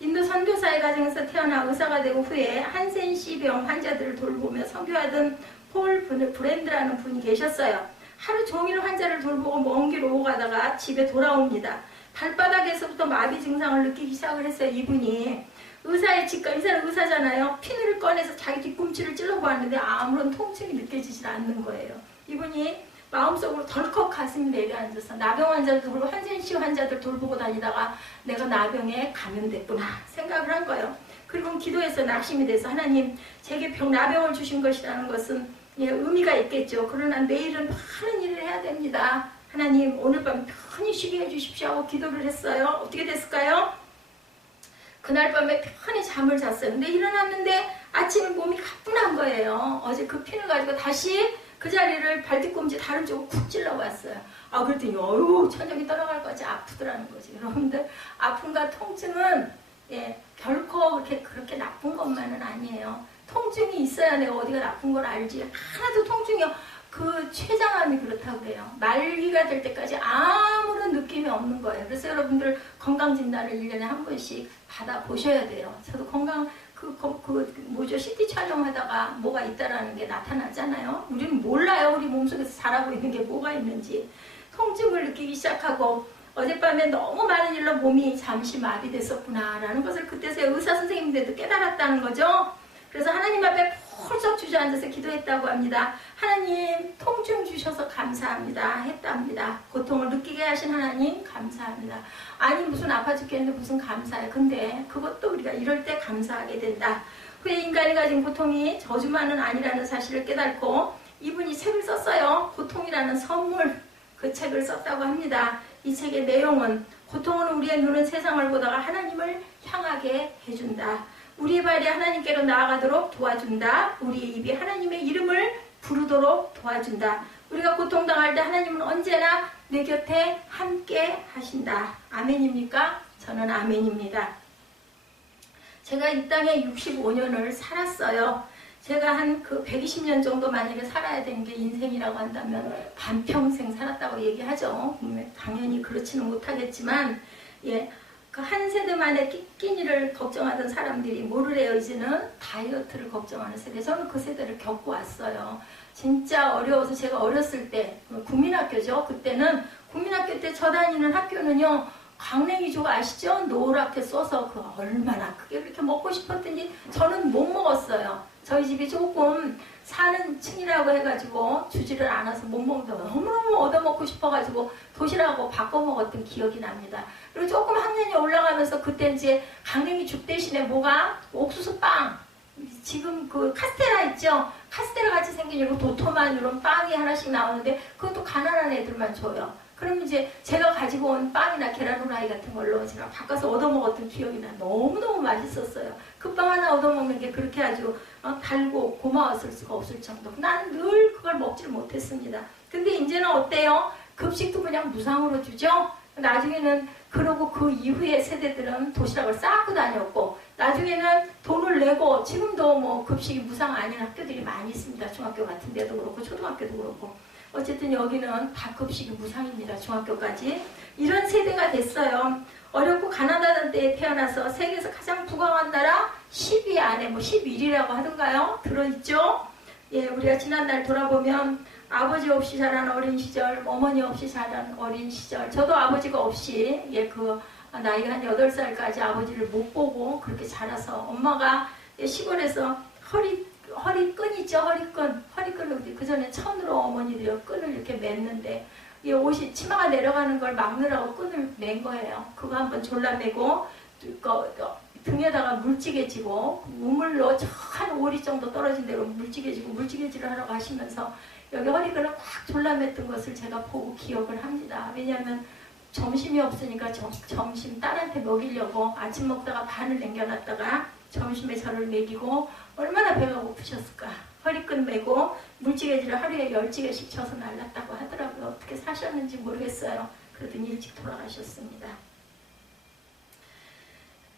인도 선교사의 가정에서 태어나 의사가 되고 후에 한센시병 환자들을 돌보며 선교하던 폴 브랜드라는 분이 계셨어요. 하루 종일 환자를 돌보고 먼 길 오고 가다가 집에 돌아옵니다. 발바닥에서부터 마비 증상을 느끼기 시작을 했어요. 이분이 의사의 직감, 이 사람 의사잖아요. 피누를 꺼내서 자기 뒤꿈치를 찔러보았는데 아무런 통증이 느껴지질 않는 거예요. 이분이 마음속으로 덜컥 가슴이 내려앉아서 나병 환자들 돌보고 한센시 환자들 돌보고 다니다가 내가 나병에 감염됐구나 생각을 한 거예요. 그리고 기도해서 낙심이 돼서 하나님 제게 나병을 주신 것이라는 것은 예, 의미가 있겠죠. 그러나 내일은 많은 일을 해야 됩니다. 하나님 오늘 밤 편히 쉬게 해주십시오 하고 기도를 했어요. 어떻게 됐을까요? 그날 밤에 편히 잠을 잤어요. 근데 일어났는데 아침에 몸이 가뿐한 거예요. 어제 그 피를 가지고 다시 그 자리를 발뒤꿈치 다른 쪽으로 쿡 찔러봤어요. 아, 그랬더니, 어휴, 천장이 떨어갈 것이 아프더라는 거지. 여러분들, 아픔과 통증은, 예, 결코 그렇게 나쁜 것만은 아니에요. 통증이 있어야 내가 어디가 나쁜 걸 알지. 하나도 통증이, 그 췌장암이 그렇다고 그래요. 말기가 될 때까지 아무런 느낌이 없는 거예요. 그래서 여러분들 건강진단을 1년에 한 번씩 받아보셔야 돼요. 저도 CT 촬영하다가 뭐가 있다라는 게 나타나잖아요. 우리는 몰라요. 우리 몸속에서 자라고 있는 게 뭐가 있는지. 통증을 느끼기 시작하고 어젯밤에 너무 많은 일로 몸이 잠시 마비됐었구나라는 것을 그때서야 의사 선생님들도 깨달았다는 거죠. 그래서 하나님 앞에 펄쩍 주저앉아서 기도했다고 합니다. 하나님 통증 주셔서 감사합니다 했답니다. 고통을 느끼게 하신 하나님 감사합니다. 아니 무슨 아파 죽겠는데 무슨 감사해. 근데 그것도 우리가 이럴 때 감사하게 된다. 후에 인간이 가진 고통이 저주만은 아니라는 사실을 깨닫고 이분이 책을 썼어요. 고통이라는 선물 그 책을 썼다고 합니다. 이 책의 내용은 고통은 우리의 눈은 세상을 보다가 하나님을 향하게 해준다. 우리의 발이 하나님께로 나아가도록 도와준다. 우리의 입이 하나님의 이름을 부르도록 도와준다. 우리가 고통당할 때 하나님은 언제나 내 곁에 함께 하신다. 아멘입니까? 저는 아멘입니다. 제가 이 땅에 65년을 살았어요. 제가 한 120년 정도 만약에 살아야 되는 게 인생이라고 한다면 반평생 살았다고 얘기하죠. 당연히 그렇지는 못하겠지만 예. 그 한 세대만의 끼니를 걱정하던 사람들이 뭐를 해요? 이제는 다이어트를 걱정하는 세대. 저는 그 세대를 겪고 왔어요. 진짜 어려워서 제가 어렸을 때 국민학교죠. 그때는 국민학교 때 저 다니는 학교는요. 강냉이죽 아시죠? 노랗게 써서 그 얼마나 그게 그렇게 먹고 싶었더니 저는 못 먹었어요. 저희 집이 조금 사는 층이라고 해가지고 주지를 않아서 못 먹는다고 너무너무 얻어먹고 싶어가지고 도시락하고 바꿔 먹었던 기억이 납니다. 그리고 조금 학년이 올라가면서 그때 이제 강냉이 죽 대신에 뭐가 옥수수 빵, 지금 그 카스테라 있죠? 카스테라 같이 생긴 이런 도톰한 이런 빵이 하나씩 나오는데 그것도 가난한 애들만 줘요. 그럼 이제 제가 가지고 온 빵이나 계란 후라이 같은 걸로 제가 바꿔서 얻어먹었던 기억이 나. 너무너무 맛있었어요. 그 빵 하나 얻어먹는 게 그렇게 아주 달고 고마웠을 수가 없을 정도. 나는 늘 그걸 먹지를 못했습니다. 근데 이제는 어때요? 급식도 그냥 무상으로 주죠? 나중에는 그러고 그 이후의 세대들은 도시락을 싸고 다녔고 나중에는 돈을 내고 지금도 뭐 급식이 무상 아닌 학교들이 많이 있습니다. 중학교 같은 데도 그렇고 초등학교도 그렇고 어쨌든 여기는 다 급식이 무상입니다. 중학교까지. 이런 세대가 됐어요. 어렵고 가난하던 때에 태어나서 세계에서 가장 부강한 나라 10위 안에 뭐 11위라고 하던가요? 들어있죠? 예, 우리가 지난날 돌아보면 아버지 없이 자란 어린 시절, 어머니 없이 자란 어린 시절. 저도 아버지가 없이 나이가 한 8살까지 아버지를 못 보고 그렇게 자라서 엄마가 시골에서 허리끈 있죠? 허리끈을 그 전에 천으로 어머니들이 끈을 이렇게 맸는데 이 옷이 치마가 내려가는 걸 막느라고 끈을 맨 거예요. 그거 한번 졸라매고 등에다가 물찌개지고 우물로 한 5리 정도 떨어진 데로 물찌개질을 하러 가시면서 여기 허리끈을 꽉 졸라맸던 것을 제가 보고 기억을 합니다. 왜냐하면 점심이 없으니까 점심 딸한테 먹이려고 아침 먹다가 반을 남겨놨다가 점심에 저를 먹이고 얼마나 배가 고프셨을까. 허리끈 메고 물찌개질을 하루에 10지개씩 쳐서 날랐다고 하더라고요. 어떻게 사셨는지 모르겠어요. 그러더니 일찍 돌아가셨습니다.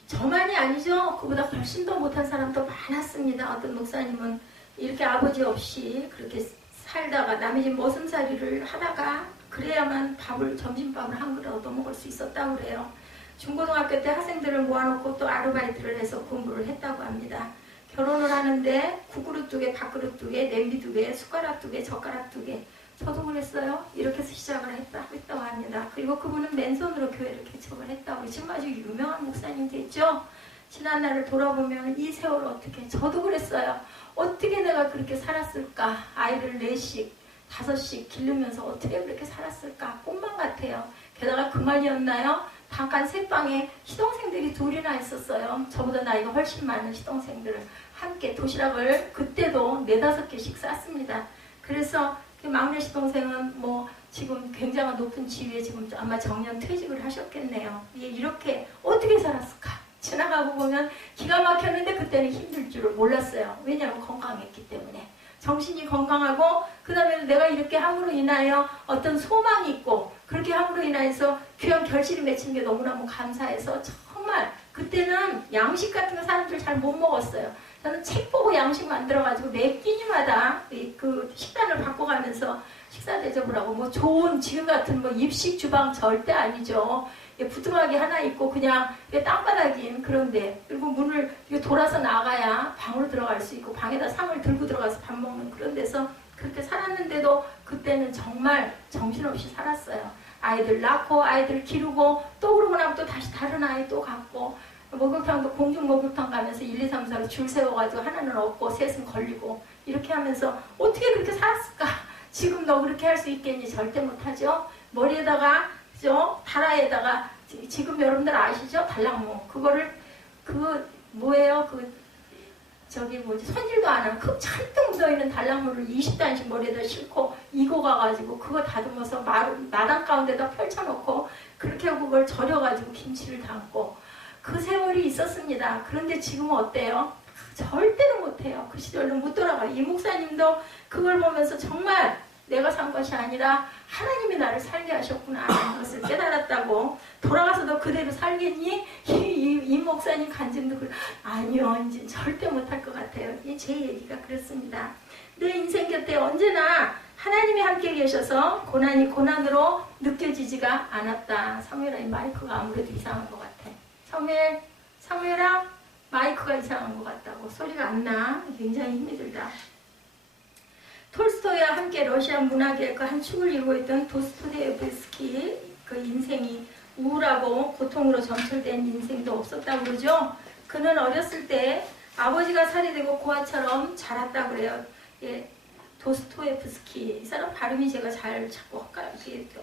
저만이 아니죠. 그보다 훨씬 더 못한 사람도 많았습니다. 어떤 목사님은 이렇게 아버지 없이 그렇게 살다가 남의 집 머슴살이를 하다가 그래야만 점심밥을 한 그릇 얻어먹을 수 있었다고 그래요. 중고등학교 때 학생들을 모아놓고 또 아르바이트를 해서 공부를 했다고 합니다. 결혼을 하는데 국그릇 2개, 밥그릇 2개, 냄비 2개, 숟가락 2개, 젓가락 2개. 저도 그랬어요. 이렇게 해서 시작을 했다고 합니다. 그리고 그분은 맨손으로 교회를 개척을 했다고. 지금 아주 유명한 목사님 됐죠? 지난날을 돌아보면 이 세월 어떻게, 저도 그랬어요. 어떻게 내가 그렇게 살았을까? 아이를 4씩, 5씩 기르면서 어떻게 그렇게 살았을까? 꿈만 같아요. 게다가 그만이었나요? 잠깐 새방에 시동생들이 2이나 있었어요. 저보다 나이가 훨씬 많은 시동생들을 함께 도시락을 그때도 4, 5개씩 쌌습니다. 그래서 막내 시동생은 뭐 지금 굉장한 높은 지위에 지금 아마 정년 퇴직을 하셨겠네요. 이렇게 어떻게 살았을까? 지나가고 보면 기가 막혔는데 그때는 힘들 줄을 몰랐어요. 왜냐하면 건강했기 때문에. 정신이 건강하고 그 다음에 내가 이렇게 함으로 인하여 어떤 소망이 있고 그렇게 함으로 인해서 귀한 결실이 맺힌 게 너무너무 감사해서 정말 그때는 양식 같은 거 사람들 잘 못 먹었어요. 저는 책 보고 양식 만들어가지고 매 끼니마다 그 식단을 바꿔가면서 식사 대접을 하고 뭐 좋은 지금 같은 뭐 입식 주방 절대 아니죠. 부뚜막이 하나 있고 그냥 땅바닥인 그런데 그리고 문을 돌아서 나가야 방으로 들어갈 수 있고 방에다 상을 들고 들어가서 밥 먹는 그런 데서 그렇게 살았는데도 그때는 정말 정신없이 살았어요. 아이들 낳고 아이들 기르고 또 그러고 나면 또 다시 다른 아이 또 갖고 목욕탕도 공중 목욕탕 가면서 1, 2, 3, 4로 줄 세워가지고 하나는 없고 셋은 걸리고 이렇게 하면서 어떻게 그렇게 살았을까? 지금 너 그렇게 할 수 있겠니? 절대 못하죠. 머리에다가 다라에다가 지금 여러분들 아시죠? 달랑모 그거를 뭐예요? 손질도 안 하는 그 잔뜩 묻어있는 달랑물을 20단씩 머리에다 싣고 이고 가가지고 그거 다듬어서 마당 가운데다 펼쳐놓고 그렇게 하고 그걸 절여가지고 김치를 담고 그 세월이 있었습니다. 그런데 지금은 어때요? 절대로 못해요. 그 시절로 못 돌아가요. 이 목사님도 그걸 보면서 정말 내가 산 것이 아니라 하나님이 나를 살게 하셨구나 하는 것을 깨달았다고. 돌아가서도 그대로 살겠니? 이 목사님 간증도 아니요, 이제 절대 못할 것 같아요. 제 얘기가 그렇습니다. 내 인생 곁에 언제나 하나님이 함께 계셔서 고난이 고난으로 느껴지지가 않았다. 사무엘아, 마이크가 아무래도 이상한 것 같아. 사무엘아, 마이크가 이상한 것 같다고. 소리가 안 나. 굉장히 힘이 들다. 톨스토이와 함께 러시아 문학의 그 한 축을 이루고 있던 도스토옙스키 그 인생이 우울하고 고통으로 점철된 인생도 없었다고 그러죠. 그는 어렸을 때 아버지가 살해되고 고아처럼 자랐다고 그래요. 예, 도스토옙스키. 이 사람 발음이 제가 잘 자꾸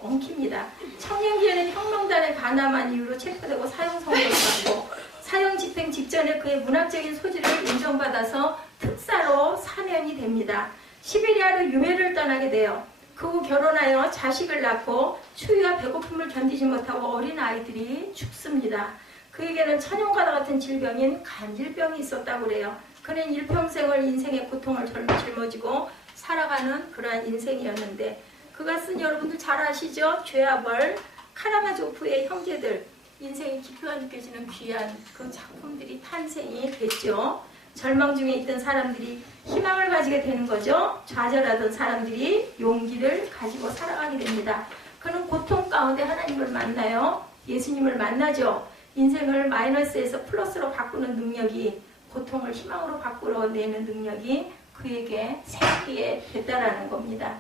엉킵니다. 청년기에는 혁명단에 반함한 이유로 체포되고 사형 선고를 받고 사형 집행 직전에 그의 문학적인 소질을 인정받아서 특사로 사면이 됩니다. 시베리아로 유배를 떠나게 돼요. 그 후 결혼하여 자식을 낳고 추위와 배고픔을 견디지 못하고 어린 아이들이 죽습니다. 그에게는 천연과다 같은 질병인 간질병이 있었다고 그래요. 그는 일평생을 인생의 고통을 짊어지고 살아가는 그러한 인생이었는데 그가 쓴 여러분들 잘 아시죠? 죄와 벌, 카라마조프의 형제들, 인생의 깊이가 느껴지는 귀한 그 작품들이 탄생이 됐죠. 절망 중에 있던 사람들이 희망을 가지게 되는 거죠. 좌절하던 사람들이 용기를 가지고 살아가게 됩니다. 그는 고통 가운데 하나님을 만나요. 예수님을 만나죠. 인생을 마이너스에서 플러스로 바꾸는 능력이, 고통을 희망으로 바꾸어내는 능력이 그에게 생기게 됐다라는 겁니다.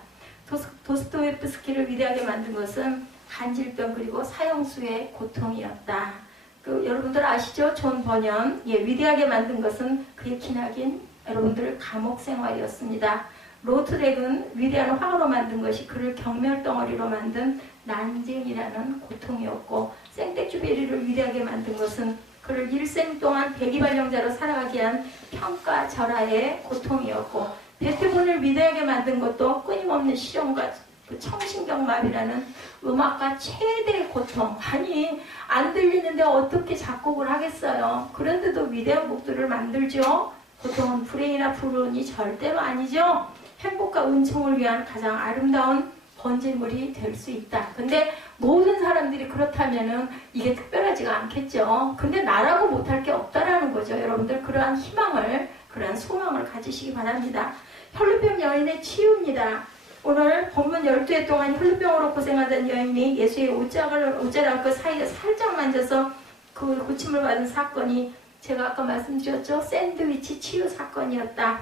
도스토옙스키를 위대하게 만든 것은 간질병 그리고 사형수의 고통이었다. 여러분들 아시죠? 존 버년. 예, 위대하게 만든 것은 그의 기나긴 여러분들 감옥 생활이었습니다. 로트렉은 위대한 화가로 만든 것이 그를 경멸덩어리로 만든 난쟁이라는 고통이었고, 생텍쥐베리를 위대하게 만든 것은 그를 일생 동안 백이발령자로 살아가게 한 평가절하의 고통이었고, 베토벤을 위대하게 만든 것도 끊임없는 시련과 그 청신경마비라는 음악가 최대의 고통. 아니, 안 들리는데 어떻게 작곡을 하겠어요. 그런데도 위대한 곡들을 만들죠. 고통은 불행이나 불운이 절대로 아니죠. 행복과 은총을 위한 가장 아름다운 번제물이 될 수 있다. 근데 모든 사람들이 그렇다면은 이게 특별하지가 않겠죠. 근데 나라고 못할 게 없다라는 거죠. 여러분들 그러한 희망을, 그러한 소망을 가지시기 바랍니다. 혈루병 여인의 치유입니다. 오늘 본문 12회 동안 혈루병으로 고생하던 여인이 예수의 옷자락 사이에 살짝 만져서 그 고침을 받은 사건이 제가 아까 말씀드렸죠. 샌드위치 치유 사건이었다.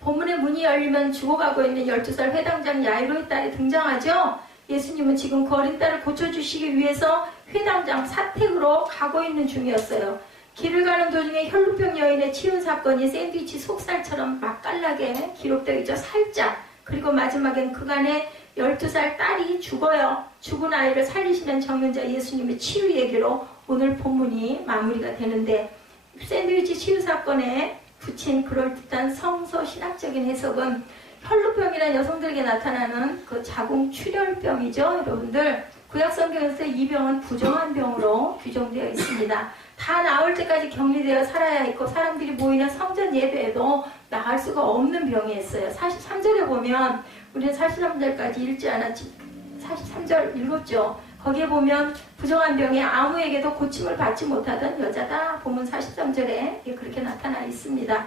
본문의 문이 열리면 죽어가고 있는 12살 회당장 야이로의 딸이 등장하죠. 예수님은 지금 그 어린 딸을 고쳐주시기 위해서 회당장 사택으로 가고 있는 중이었어요. 길을 가는 도중에 혈루병 여인의 치유 사건이 샌드위치 속살처럼 맛깔나게 기록되어 있죠. 살짝. 그리고 마지막엔 그간의 12살 딸이 죽어요. 죽은 아이를 살리시는 정연자 예수님의 치유 얘기로 오늘 본문이 마무리가 되는데, 샌드위치 치유 사건에 붙인 그럴듯한 성서 신학적인 해석은 혈루병이란 여성들에게 나타나는 그 자궁 출혈병이죠. 여러분들 구약 성경에서 이 병은 부정한 병으로 규정되어 있습니다. 다 나을 때까지 격리되어 살아야 했고 사람들이 모이는 성전 예배에도 나갈 수가 없는 병이었어요. 43절에 보면, 우리는 43절까지 읽지 않았지 43절 읽었죠. 거기에 보면 부정한 병에 아무에게도 고침을 받지 못하던 여자다. 보면 43절에 그렇게 나타나 있습니다.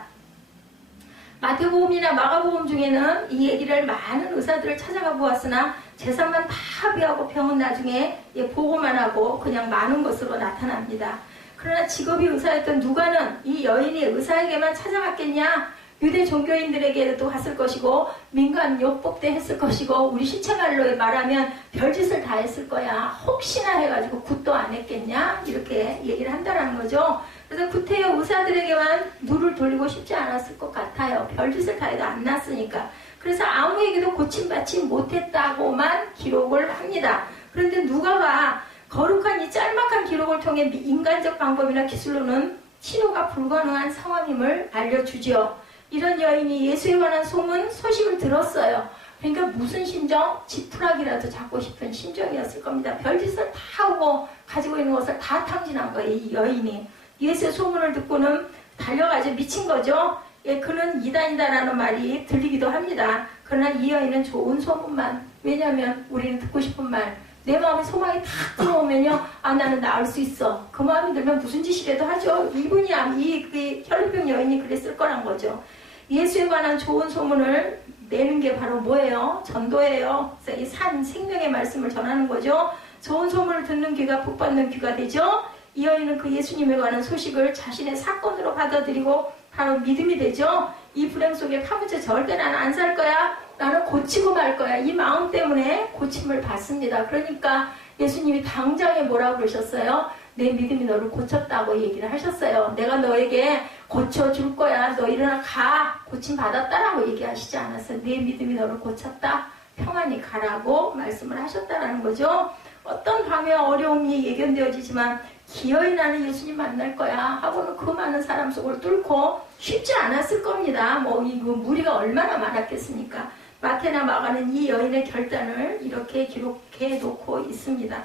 마태복음이나 마가복음 중에는 이 얘기를 많은 의사들을 찾아가 보았으나 재산만 다 합의하고 병은 나중에 보고만 하고 그냥 많은 것으로 나타납니다. 그러나 직업이 의사였던 누가는 이 여인이 의사에게만 찾아갔겠냐? 유대 종교인들에게도 갔을 것이고 민간 욕복대 했을 것이고 우리 시체말로 말하면 별짓을 다 했을 거야. 혹시나 해가지고 굿도 안 했겠냐? 이렇게 얘기를 한다는 거죠. 그래서 구태여 의사들에게만 눈을 돌리고 싶지 않았을 것 같아요. 별짓을 다 해도 안 났으니까. 그래서 아무에게도 고침받지 못했다고만 기록을 합니다. 그런데 누가가 거룩한 이 짤막한 기록을 통해 인간적 방법이나 기술로는 치료가 불가능한 상황임을 알려주죠. 이런 여인이 예수에 관한 소식을 들었어요. 그러니까 무슨 심정? 지푸라기라도 잡고 싶은 심정이었을 겁니다. 별짓을 다 하고 가지고 있는 것을 다 탕진한 거예요. 이 여인이. 예수의 소문을 듣고는 달려가서 미친 거죠. 예, 그는 이단이다라는 말이 들리기도 합니다. 그러나 이 여인은 좋은 소문만, 왜냐하면 우리는 듣고 싶은 말, 내 마음에 소망이 탁 들어오면요, 아 나는 나을 수 있어. 그 마음이 들면 무슨 짓이라도 하죠. 이분이 이 혈루병 여인이 그랬을 거란 거죠. 예수에 관한 좋은 소문을 내는 게 바로 뭐예요? 전도예요. 그래서 이 산 생명의 말씀을 전하는 거죠. 좋은 소문을 듣는 귀가 복받는 귀가 되죠. 이 여인은 그 예수님에 관한 소식을 자신의 사건으로 받아들이고 바로 믿음이 되죠. 이 불행 속에 파묻혀 절대 나는 안 살 거야. 나는 고치고 말 거야. 이 마음 때문에 고침을 받습니다. 그러니까 예수님이 당장에 뭐라고 그러셨어요? 내 믿음이 너를 고쳤다고 얘기를 하셨어요. 내가 너에게 고쳐줄 거야. 너 일어나 가. 고침 받았다라고 얘기하시지 않았어요. 내 믿음이 너를 고쳤다. 평안히 가라고 말씀을 하셨다라는 거죠. 어떤 밤에 어려움이 예견되어지지만 기어이 나는 예수님 만날 거야 하고는 그 많은 사람 속을 뚫고 쉽지 않았을 겁니다. 이거 무리가 얼마나 많았겠습니까? 마태나 마가는 이 여인의 결단을 이렇게 기록해 놓고 있습니다.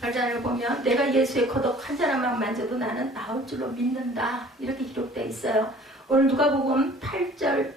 결단을 보면 내가 예수의 겉옷 한 사람만 만져도 나는 나을 줄로 믿는다. 이렇게 기록되어 있어요. 오늘 누가복음 8장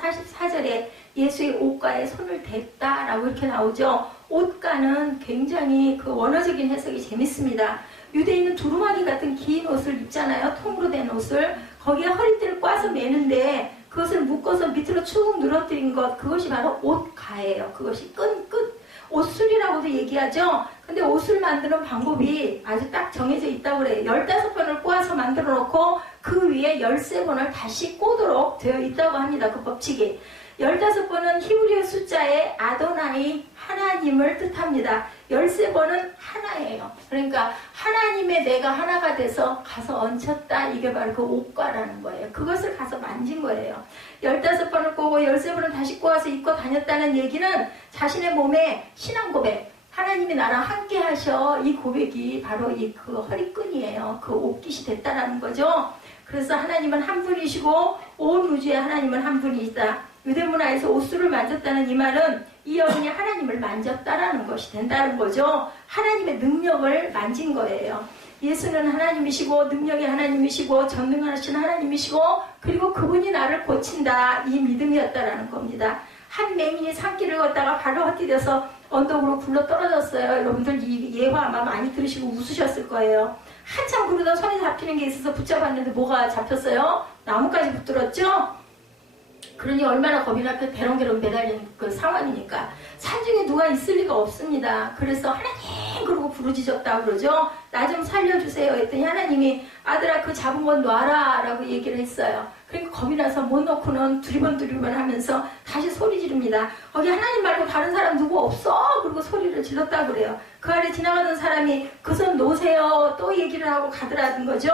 44절에 예수의 옷가에 손을 댔다라고 이렇게 나오죠. 옷가는 굉장히 그 원어적인 해석이 재밌습니다. 유대인은 두루마기 같은 긴 옷을 입잖아요. 통으로 된 옷을. 거기에 허리띠를 꽈서 매는데 그것을 묶어서 밑으로 축 늘어뜨린 것, 그것이 바로 옷가예요. 그것이 끝. 옷술이라고도 얘기하죠. 근데 옷을 만드는 방법이 아주 딱 정해져 있다고 그래요. 15번을 꼬아서 만들어 놓고 그 위에 13번을 다시 꼬도록 되어 있다고 합니다. 그 법칙이. 15번은 히브리어 숫자의 아도나이 하나님을 뜻합니다. 13번은 하나예요. 그러니까 하나님의 내가 하나가 돼서 가서 얹혔다. 이게 바로 그 옷가라는 거예요. 그것을 가서 만진 거예요. 15번을 꼬고 13번을 다시 꼬아서 입고 다녔다는 얘기는 자신의 몸에 신앙 고백, 하나님이 나랑 함께 하셔. 이 고백이 바로 이 그 허리끈이에요. 그 옷깃이 됐다라는 거죠. 그래서 하나님은 한 분이시고 온 우주에 하나님은 한 분이시다. 유대문화에서 옷술을 만졌다는 이 말은 이 여인이 하나님을 만졌다라는 것이 된다는 거죠. 하나님의 능력을 만진 거예요. 예수는 하나님이시고 능력의 하나님이시고 전능하신 하나님이시고 그리고 그분이 나를 고친다. 이 믿음이었다라는 겁니다. 한 맹인이 산길을 걷다가 발로 헛디뎌서 언덕으로 굴러 떨어졌어요. 여러분들 이 예화 아마 많이 들으시고 웃으셨을 거예요. 한참 구르다 손에 잡히는 게 있어서 붙잡았는데 뭐가 잡혔어요? 나무까지 붙들었죠? 그러니 얼마나 겁이 나게 대롱대롱 매달린 그 상황이니까 산중에 누가 있을 리가 없습니다. 그래서 하나님 그러고 부르짖었다고 그러죠. 나 좀 살려주세요 했더니 하나님이 아들아 그 잡은 건 놔라 라고 얘기를 했어요. 그러니까 겁이 나서 못 놓고는 두리번 하면서 다시 소리 지릅니다. 거기 하나님 말고 다른 사람 누구 없어? 그리고 소리를 질렀다고 그래요. 그 아래 지나가던 사람이 그 손 놓으세요 또 얘기를 하고 가더라는 거죠.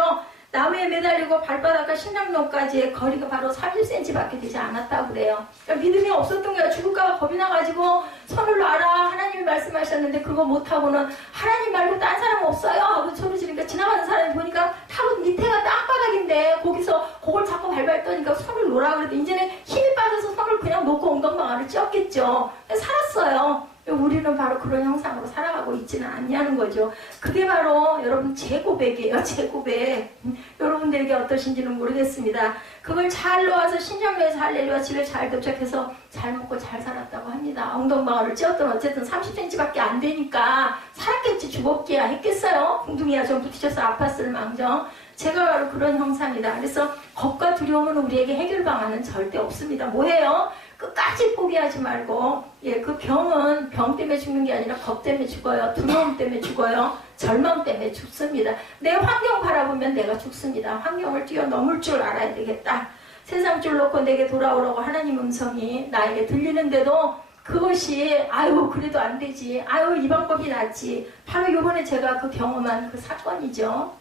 나무에 매달리고 발바닥과 신랑로까지의 거리가 바로 30cm밖에 되지 않았다고 그래요. 그러니까 믿음이 없었던 거야. 죽을까봐 겁이 나가지고 손을 놔라 하나님이 말씀하셨는데 그거 못하고는 하나님 말고 딴 사람 없어요 하고 소리 지르니까 지나가는 사람이 보니까 타고 밑에가 땅바닥인데 거기서 그걸 자꾸 발발떠니까 손을 놓으라 그래도 이제는 힘이 빠져서 손을 그냥 놓고 엉덩방아를 찧었겠죠. 살았어요. 우리는 바로 그런 형상으로 살아가고 있지는 않냐는 거죠. 그게 바로 여러분 제 고백이에요. 제 고백. 여러분들에게 어떠신지는 모르겠습니다. 그걸 잘 놓아서 신정로에서 할렐루야 집에 잘 도착해서 잘 먹고 잘 살았다고 합니다. 엉덩방아를 찧었던 어쨌든 30cm밖에 안 되니까 살았겠지 죽었기야 했겠어요. 궁둥이야 좀 부딪혀서 아팠을 망정. 제가 바로 그런 형상이다. 그래서 겁과 두려움은 우리에게 해결 방안은 절대 없습니다. 뭐예요? 끝까지 포기하지 말고 그 병은 병 때문에 죽는 게 아니라 겁 때문에 죽어요. 두려움 때문에 죽어요. 절망 때문에 죽습니다. 내 환경 바라보면 내가 죽습니다. 환경을 뛰어넘을 줄 알아야 되겠다. 세상 줄 놓고 내게 돌아오라고 하나님 음성이 나에게 들리는데도 그것이 아유 그래도 안 되지. 아유 이 방법이 낫지. 바로 이번에 제가 그 경험한 그 사건이죠.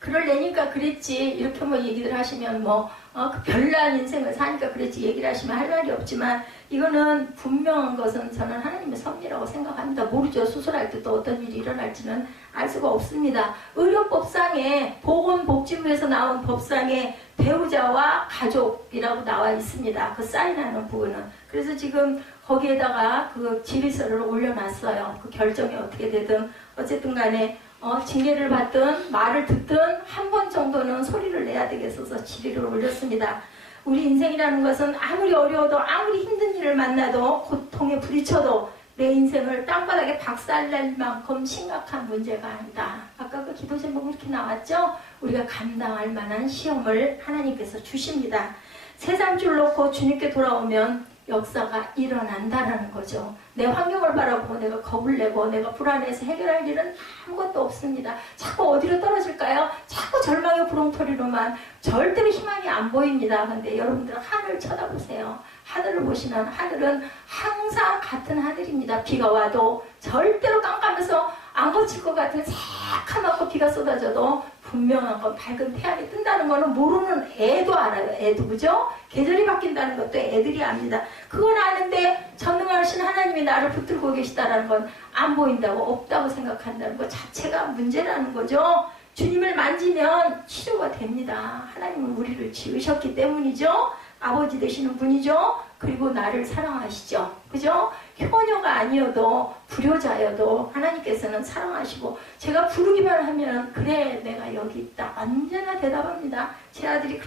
그럴래니까 그랬지 이렇게 얘기를 하시면 그 별난 인생을 사니까 그랬지 얘기를 하시면 할 말이 없지만 이거는 분명한 것은 저는 하나님의 섭리라고 생각합니다. 모르죠. 수술할 때 또 어떤 일이 일어날지는 알 수가 없습니다. 의료법상에 보건복지부에서 나온 법상에 배우자와 가족이라고 나와 있습니다. 그 사인하는 부분은. 그래서 지금 거기에다가 그 질의서를 올려놨어요. 그 결정이 어떻게 되든 어쨌든 간에 징계를 받든 말을 듣든 한 번 정도는 소리를 내야 되겠어서 질의를 올렸습니다. 우리 인생이라는 것은 아무리 어려워도 아무리 힘든 일을 만나도 고통에 부딪혀도 내 인생을 땅바닥에 박살낼 만큼 심각한 문제가 아니다. 아까 그 기도 제목이 이렇게 나왔죠? 우리가 감당할 만한 시험을 하나님께서 주십니다. 세상 줄 놓고 주님께 돌아오면 역사가 일어난다는 거죠. 내 환경을 바라보고 내가 겁을 내고 내가 불안해서 해결할 일은 아무것도 없습니다. 자꾸 어디로 떨어질까요? 자꾸 절망의 부렁토리로만 절대로 희망이 안 보입니다. 근데 여러분들 하늘 쳐다보세요. 하늘을 보시면 하늘은 항상 같은 하늘입니다. 비가 와도 절대로 깜깜해서 안 거칠 것 같은 새카맣고 비가 쏟아져도 분명한 건 밝은 태양이 뜬다는 거는 모르는 애도 알아요. 애도, 그죠? 계절이 바뀐다는 것도 애들이 압니다. 그건 아는데 전능하신 하나님이 나를 붙들고 계시다는 건 안 보인다고, 없다고 생각한다는 것 자체가 문제라는 거죠. 주님을 만지면 치료가 됩니다. 하나님은 우리를 지으셨기 때문이죠. 아버지 되시는 분이죠. 그리고 나를 사랑하시죠. 그죠? 효녀가 아니어도 불효자여도 하나님께서는 사랑하시고, 제가 부르기만 하면 그래 내가 여기 있다 언제나 대답합니다. 제 아들이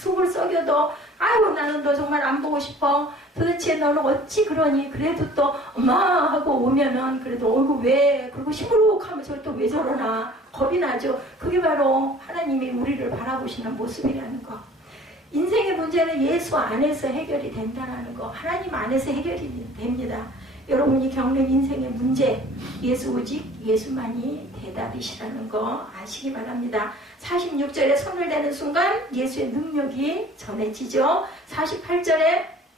속을 썩여도 아이고 나는 너 정말 안 보고 싶어. 도대체 너는 어찌 그러니? 그래도 또 엄마 하고 오면은 그래도 어이구 왜? 그리고 시무룩하면 저 또 왜 저러나 겁이 나죠. 그게 바로 하나님이 우리를 바라보시는 모습이라는 거. 인생의 문제는 예수 안에서 해결이 된다는 거, 하나님 안에서 해결이 됩니다. 여러분이 겪는 인생의 문제, 예수 오직 예수만이 대답이시라는 거 아시기 바랍니다. 46절에 손을 대는 순간 예수의 능력이 전해지죠.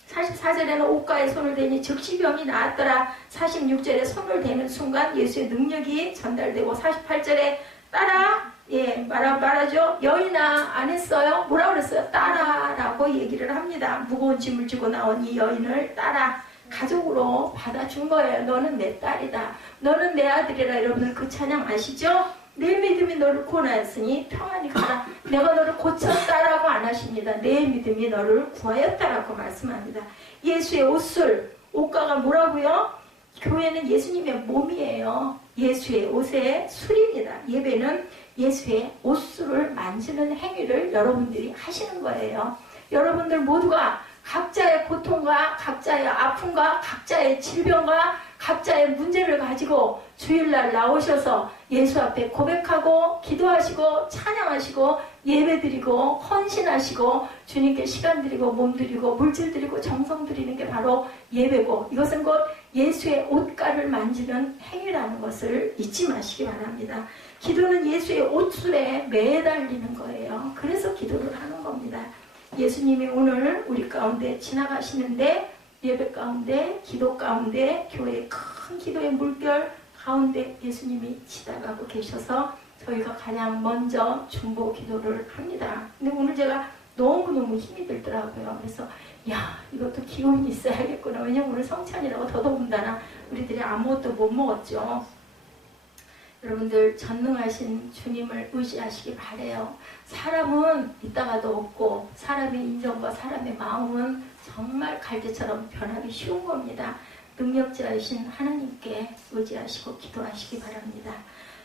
44절에는 옷가에 손을 대니 즉시 병이 나았더라. 46절에 손을 대는 순간 예수의 능력이 전달되고, 48절에 따라 말하죠. 여인아 안 했어요? 뭐라 그랬어요? 따라라고 얘기를 합니다. 무거운 짐을 지고 나온 이 여인을 따라 가족으로 받아준 거예요. 너는 내 딸이다. 너는 내 아들이라. 여러분들 그 찬양 아시죠? 내 믿음이 너를 구원하였으니 평안히 가라. 내가 너를 고쳤다라고 안 하십니다. 내 믿음이 너를 구하였다라고 말씀합니다. 예수의 옷술, 옷가가 뭐라고요? 교회는 예수님의 몸이에요. 예수의 옷의 술입니다. 예배는 예수의 옷술을 만지는 행위를 여러분들이 하시는 거예요. 여러분들 모두가 각자의 고통과 각자의 아픔과 각자의 질병과 각자의 문제를 가지고 주일날 나오셔서 예수 앞에 고백하고 기도하시고 찬양하시고 예배드리고 헌신하시고 주님께 시간 드리고 몸 드리고 물질 드리고 정성 드리는 게 바로 예배고, 이것은 곧 예수의 옷가를 만지는 행위라는 것을 잊지 마시기 바랍니다. 기도는 예수의 옷술에 매달리는 거예요. 그래서 기도를 하는 겁니다. 예수님이 오늘 우리 가운데 지나가시는데 예배 가운데, 기도 가운데, 교회의 큰 기도의 물결 가운데 예수님이 지나가고 계셔서 저희가 가장 먼저 중보 기도를 합니다. 근데 오늘 제가 너무너무 힘이 들더라고요. 그래서 야, 이것도 기운이 있어야겠구나. 왜냐면 오늘 성찬이라고 더더군다나 우리들이 아무것도 못 먹었죠. 여러분들 전능하신 주님을 의지하시기 바래요. 사람은 있다가도 없고 사람의 인정과 사람의 마음은 정말 갈대처럼 변하기 쉬운 겁니다. 능력자이신 하나님께 의지하시고 기도하시기 바랍니다.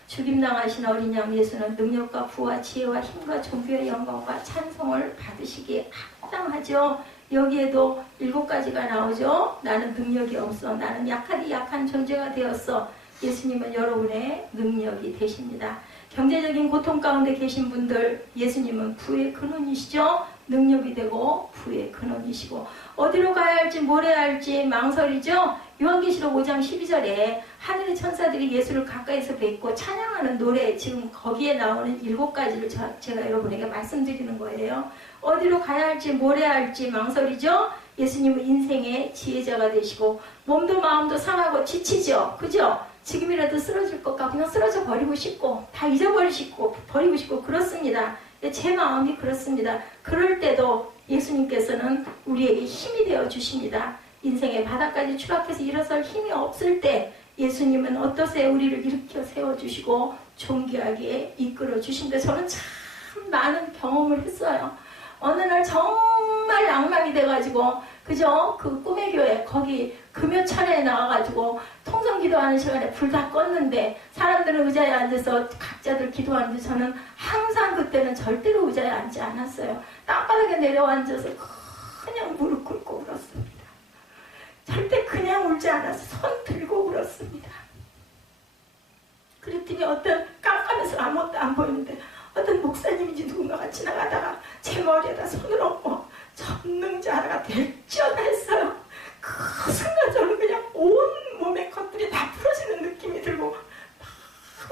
죽임당하신 어린 양 예수는 능력과 부와 지혜와 힘과 존귀의 영광과 찬송을 받으시기에 합당하죠. 여기에도 7가지가 나오죠. 나는 능력이 없어. 나는 약하디 약한 존재가 되었어. 예수님은 여러분의 능력이 되십니다. 경제적인 고통 가운데 계신 분들, 예수님은 부의 근원이시죠. 능력이 되고 부의 근원이시고, 어디로 가야 할지 뭘 해야 할지 망설이죠. 요한계시록 5장 12절에 하늘의 천사들이 예수를 가까이서 뵙고 찬양하는 노래, 지금 거기에 나오는 7가지를 제가 여러분에게 말씀드리는 거예요. 어디로 가야 할지 뭘 해야 할지 망설이죠. 예수님은 인생의 지혜자가 되시고, 몸도 마음도 상하고 지치죠. 그죠? 지금이라도 쓰러질 것 같고 그냥 쓰러져 버리고 싶고 다 잊어버리고 버리고 싶고 그렇습니다. 제 마음이 그렇습니다. 그럴 때도 예수님께서는 우리에게 힘이 되어 주십니다. 인생의 바닥까지 추락해서 일어설 힘이 없을 때 예수님은 어떠세요? 우리를 일으켜 세워주시고 존귀하게 이끌어 주신다. 저는 참 많은 경험을 했어요. 어느 날 정말 낭만이 돼가지고, 그죠? 그 꿈의 교회 거기 금요철에 나와가지고 통성 기도하는 시간에 불 다 껐는데 사람들은 의자에 앉아서 각자들 기도하는데 저는 항상 그때는 절대로 의자에 앉지 않았어요. 땅바닥에 내려앉아서 그냥 무릎 꿇고 울었습니다. 절대 그냥 울지 않아서 손 들고 울었습니다. 그랬더니 어떤 깜깜해서 아무것도 안 보이는데 어떤 목사님인지 누군가가 지나가다가 제 머리에다 손을 얹고 전능자가 될지어다 했어요. 그 순간 저는 그냥 온 몸의 것들이 다 풀어지는 느낌이 들고 막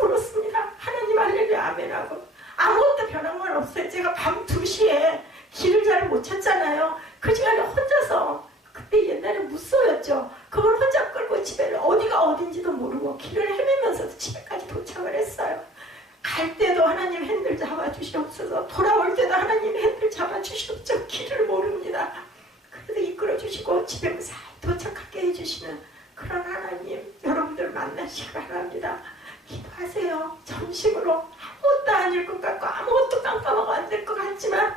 울었습니다. 하나님 할렐루야 아멘하고. 아무것도 변한 건 없어요. 제가 밤 2시에 길을 잘 못 찾잖아요. 그 시간에 혼자서, 그때 옛날에 무쏘였죠. 그걸 혼자 끌고 집에를 어디가 어딘지도 모르고 길을 헤매면서도 집에까지 주시옵소서. 돌아올 때도 하나님의 핸들 잡아주시옵소서. 길을 모릅니다. 그래도 이끌어주시고 집에 무사히 도착하게 해주시는 그런 하나님, 여러분들 만나시기 바랍니다. 기도하세요. 전심으로. 아무것도 아닐 것 같고 아무것도 깜깜하고 안 될 것 같지만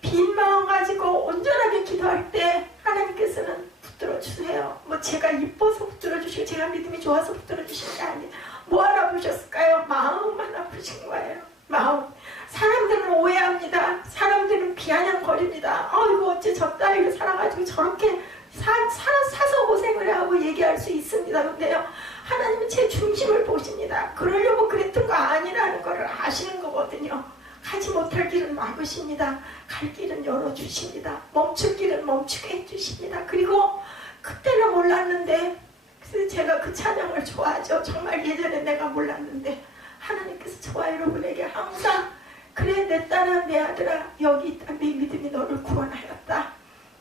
빈 마음 가지고 온전하게 기도할 때 하나님께서는 붙들어 주세요. 뭐 제가 이뻐서 붙들어 주시고 제가 믿음이 좋아서 붙들어 주시는 게 아니에요. 뭐 하나 보셨을까요? 마음만 아프신 거예요. 마음. 사람들은 오해합니다. 사람들은 비아냥거립니다. 이거 어째 저 따위로 살아가지고 저렇게 사서 고생을 하고 얘기할 수 있습니다. 근데요, 하나님은 제 중심을 보십니다. 그러려고 그랬던 거 아니라는 것을 아시는 거거든요. 가지 못할 길은 막으십니다. 갈 길은 열어주십니다. 멈출 길은 멈추게 해주십니다. 그리고 그때는 몰랐는데, 그래서 제가 그 찬양을 좋아하죠. 정말 예전에 내가 몰랐는데 하나님께서 저와 여러분에게 항상 그래 내 딸아 내 아들아 여기 있다 내 믿음이 너를 구원하였다.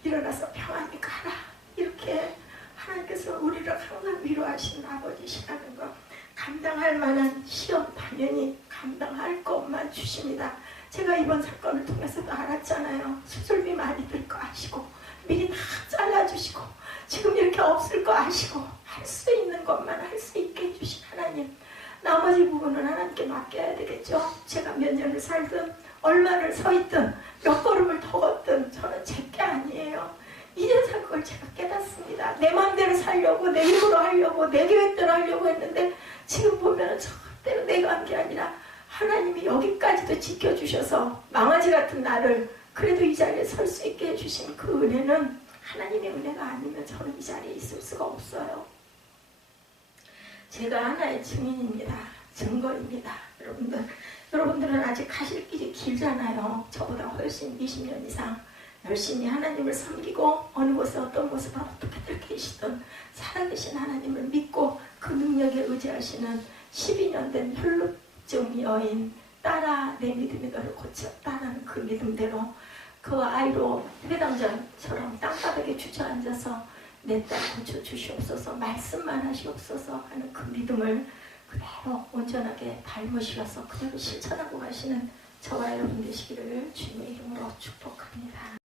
일어나서 평안히 가라. 이렇게 하나님께서 우리를 항상 위로하시는 아버지시라는 것. 감당할 만한 시험 당연히 감당할 것만 주십니다. 제가 이번 사건을 통해서도 알았잖아요. 수술비 많이 들 거 아시고 미리 다 잘라주시고 지금 이렇게 없을 거 아시고 할 수 있는 것만 할 수 있게 해주신 하나님. 나머지 부분은 하나님께 맡겨야 되겠죠. 제가 몇 년을 살든 얼마를 서 있든 몇 걸음을 더 걷든 저는 제게 아니에요. 이제서 그걸 제가 깨닫습니다. 내 마음대로 살려고 내 힘으로 하려고 내 계획대로 하려고 했는데 지금 보면 절대로 내가 한 게 아니라 하나님이 여기까지도 지켜주셔서 망아지 같은 나를 그래도 이 자리에 설 수 있게 해주신 그 은혜는 하나님의 은혜가 아니면 저는 이 자리에 있을 수가 없어요. 제가 하나의 증인입니다. 증거입니다. 여러분들은 아직 가실 길이 길잖아요. 저보다 훨씬 20년 이상 열심히 하나님을 섬기고 어느 곳에 어떤 모습을 어떻게들 계시든 살아계신 하나님을 믿고 그 능력에 의지하시는 12년 된 혈루증 여인 딸아 내 믿음이 너를 고쳤다라는 그 믿음대로 그 아이로 회당장처럼 땅바닥에 주저앉아서 내 딸 고쳐주시옵소서 말씀만 하시옵소서 하는 그 믿음을 그대로 온전하게 닮으셔서 그대로 실천하고 가시는 저와 여러분 되시기를 주님의 이름으로 축복합니다.